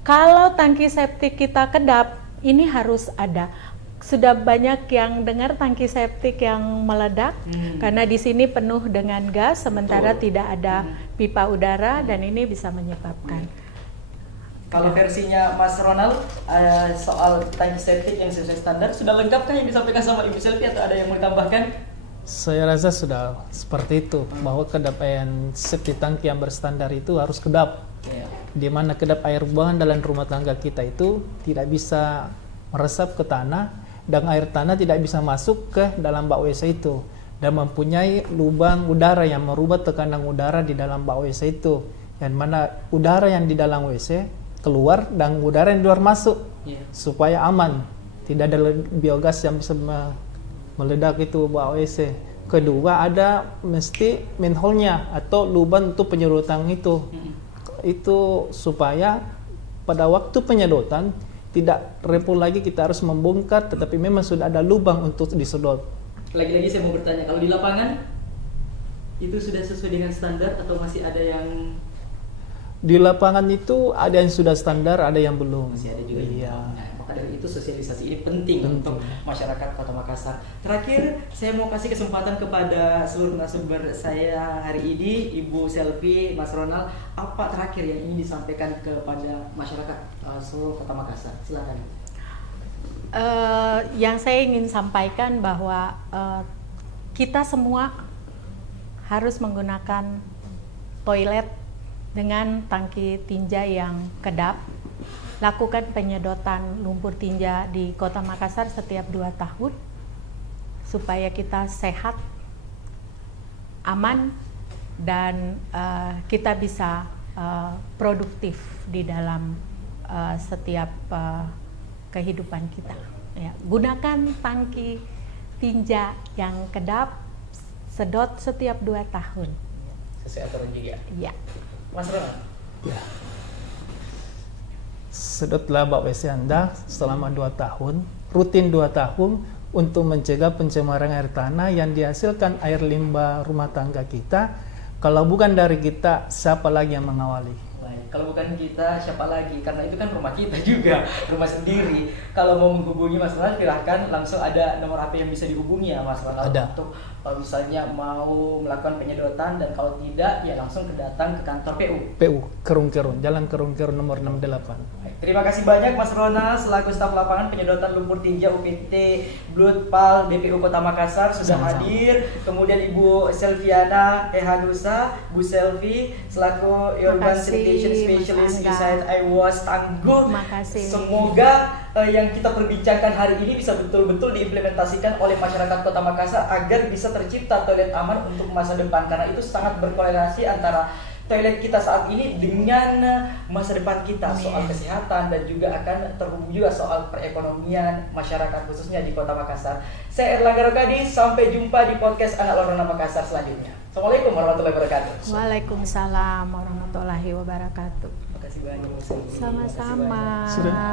Kalau tangki septik kita kedap, ini harus ada. Sudah banyak yang dengar tangki septik yang meledak karena di sini penuh dengan gas, sementara tidak ada pipa udara, dan ini bisa menyebabkan. Kalau versinya Mas Ronald soal tangki septik yang sesuai standar, sudah lengkapkah yang disampaikan sama Ibu Selvi atau ada yang mau ditambahkan? Saya rasa sudah seperti itu, bahwa kedapaian septic tangki yang berstandar itu harus kedap. Di mana kedap air buangan dalam rumah tangga kita itu tidak bisa meresap ke tanah, dan air tanah tidak bisa masuk ke dalam bak WC itu, dan mempunyai lubang udara yang merubah tekanan udara di dalam bak WC itu, dan mana udara yang di dalam WC keluar dan udara yang di luar masuk, supaya aman, tidak ada biogas yang bisa meledak itu bak WC. Kedua, ada mesti manhole-nya atau lubang untuk penyedotan itu supaya pada waktu penyedotan tidak repot lagi kita harus membongkar, tetapi memang sudah ada lubang untuk disedot. Lagi-lagi saya mau bertanya, kalau di lapangan itu sudah sesuai dengan standar atau masih ada yang Di lapangan itu ada yang sudah standar, ada yang belum. masih ada juga? Iya. Nah, maka dari itu sosialisasi ini penting untuk masyarakat Kota Makassar. Terakhir, saya mau kasih kesempatan kepada seluruh narasumber saya hari ini, Ibu Selvi, Mas Ronald, apa terakhir yang ingin disampaikan kepada masyarakat seluruh Kota Makassar? Silakan. Yang saya ingin sampaikan bahwa kita semua harus menggunakan toilet dengan tangki tinja yang kedap. Lakukan penyedotan lumpur tinja di Kota Makassar setiap 2 tahun supaya kita sehat, aman, dan kita bisa produktif di dalam setiap kehidupan kita. Ya, gunakan tangki tinja yang kedap, sedot setiap 2 tahun. Sesuai aturan juga. Ya. Mas Ronald. Ya. Sedotlah bak WC Anda selama 2 tahun, rutin 2 tahun, untuk mencegah pencemaran air tanah yang dihasilkan air limbah rumah tangga kita. Kalau bukan dari kita, siapa lagi yang mengawali? Baik, kalau bukan kita siapa lagi? Karena itu kan rumah kita juga, rumah sendiri. Kalau mau menghubungi Mas Ronald, silahkan langsung ada nomor HP yang bisa dihubungi ya Mas Ronald. Ada. Untuk kalau misalnya mau melakukan penyedotan, dan kalau tidak ya langsung datang ke kantor PU. PU Kerung-Kerung, Jalan Kerung-Kerung nomor 68. Baik, terima kasih banyak Mas Ronald selaku staf lapangan penyedotan lumpur tinja UPT Blutpal BPU Kota Makassar sudah Sama-sama. hadir. Kemudian Ibu Selviana Ehanusa, Bu Selvi selaku Urban Makasih, Sanitation Mas Specialist Angga. Inside IWAS Tangguh. Makasih. Semoga yang kita perbincangkan hari ini bisa betul-betul diimplementasikan oleh masyarakat Kota Makassar agar bisa tercipta toilet aman untuk masa depan, karena itu sangat berkorelasi antara toilet kita saat ini dengan masa depan kita, soal kesehatan dan juga akan terhubung juga soal perekonomian masyarakat khususnya di Kota Makassar. Saya Erlangga Rokadi, sampai jumpa di podcast Anak Lorong Makassar selanjutnya. Assalamualaikum warahmatullahi wabarakatuh. Waalaikumsalam warahmatullahi wabarakatuh. Terima kasih banyak. Sama-sama. Sudah.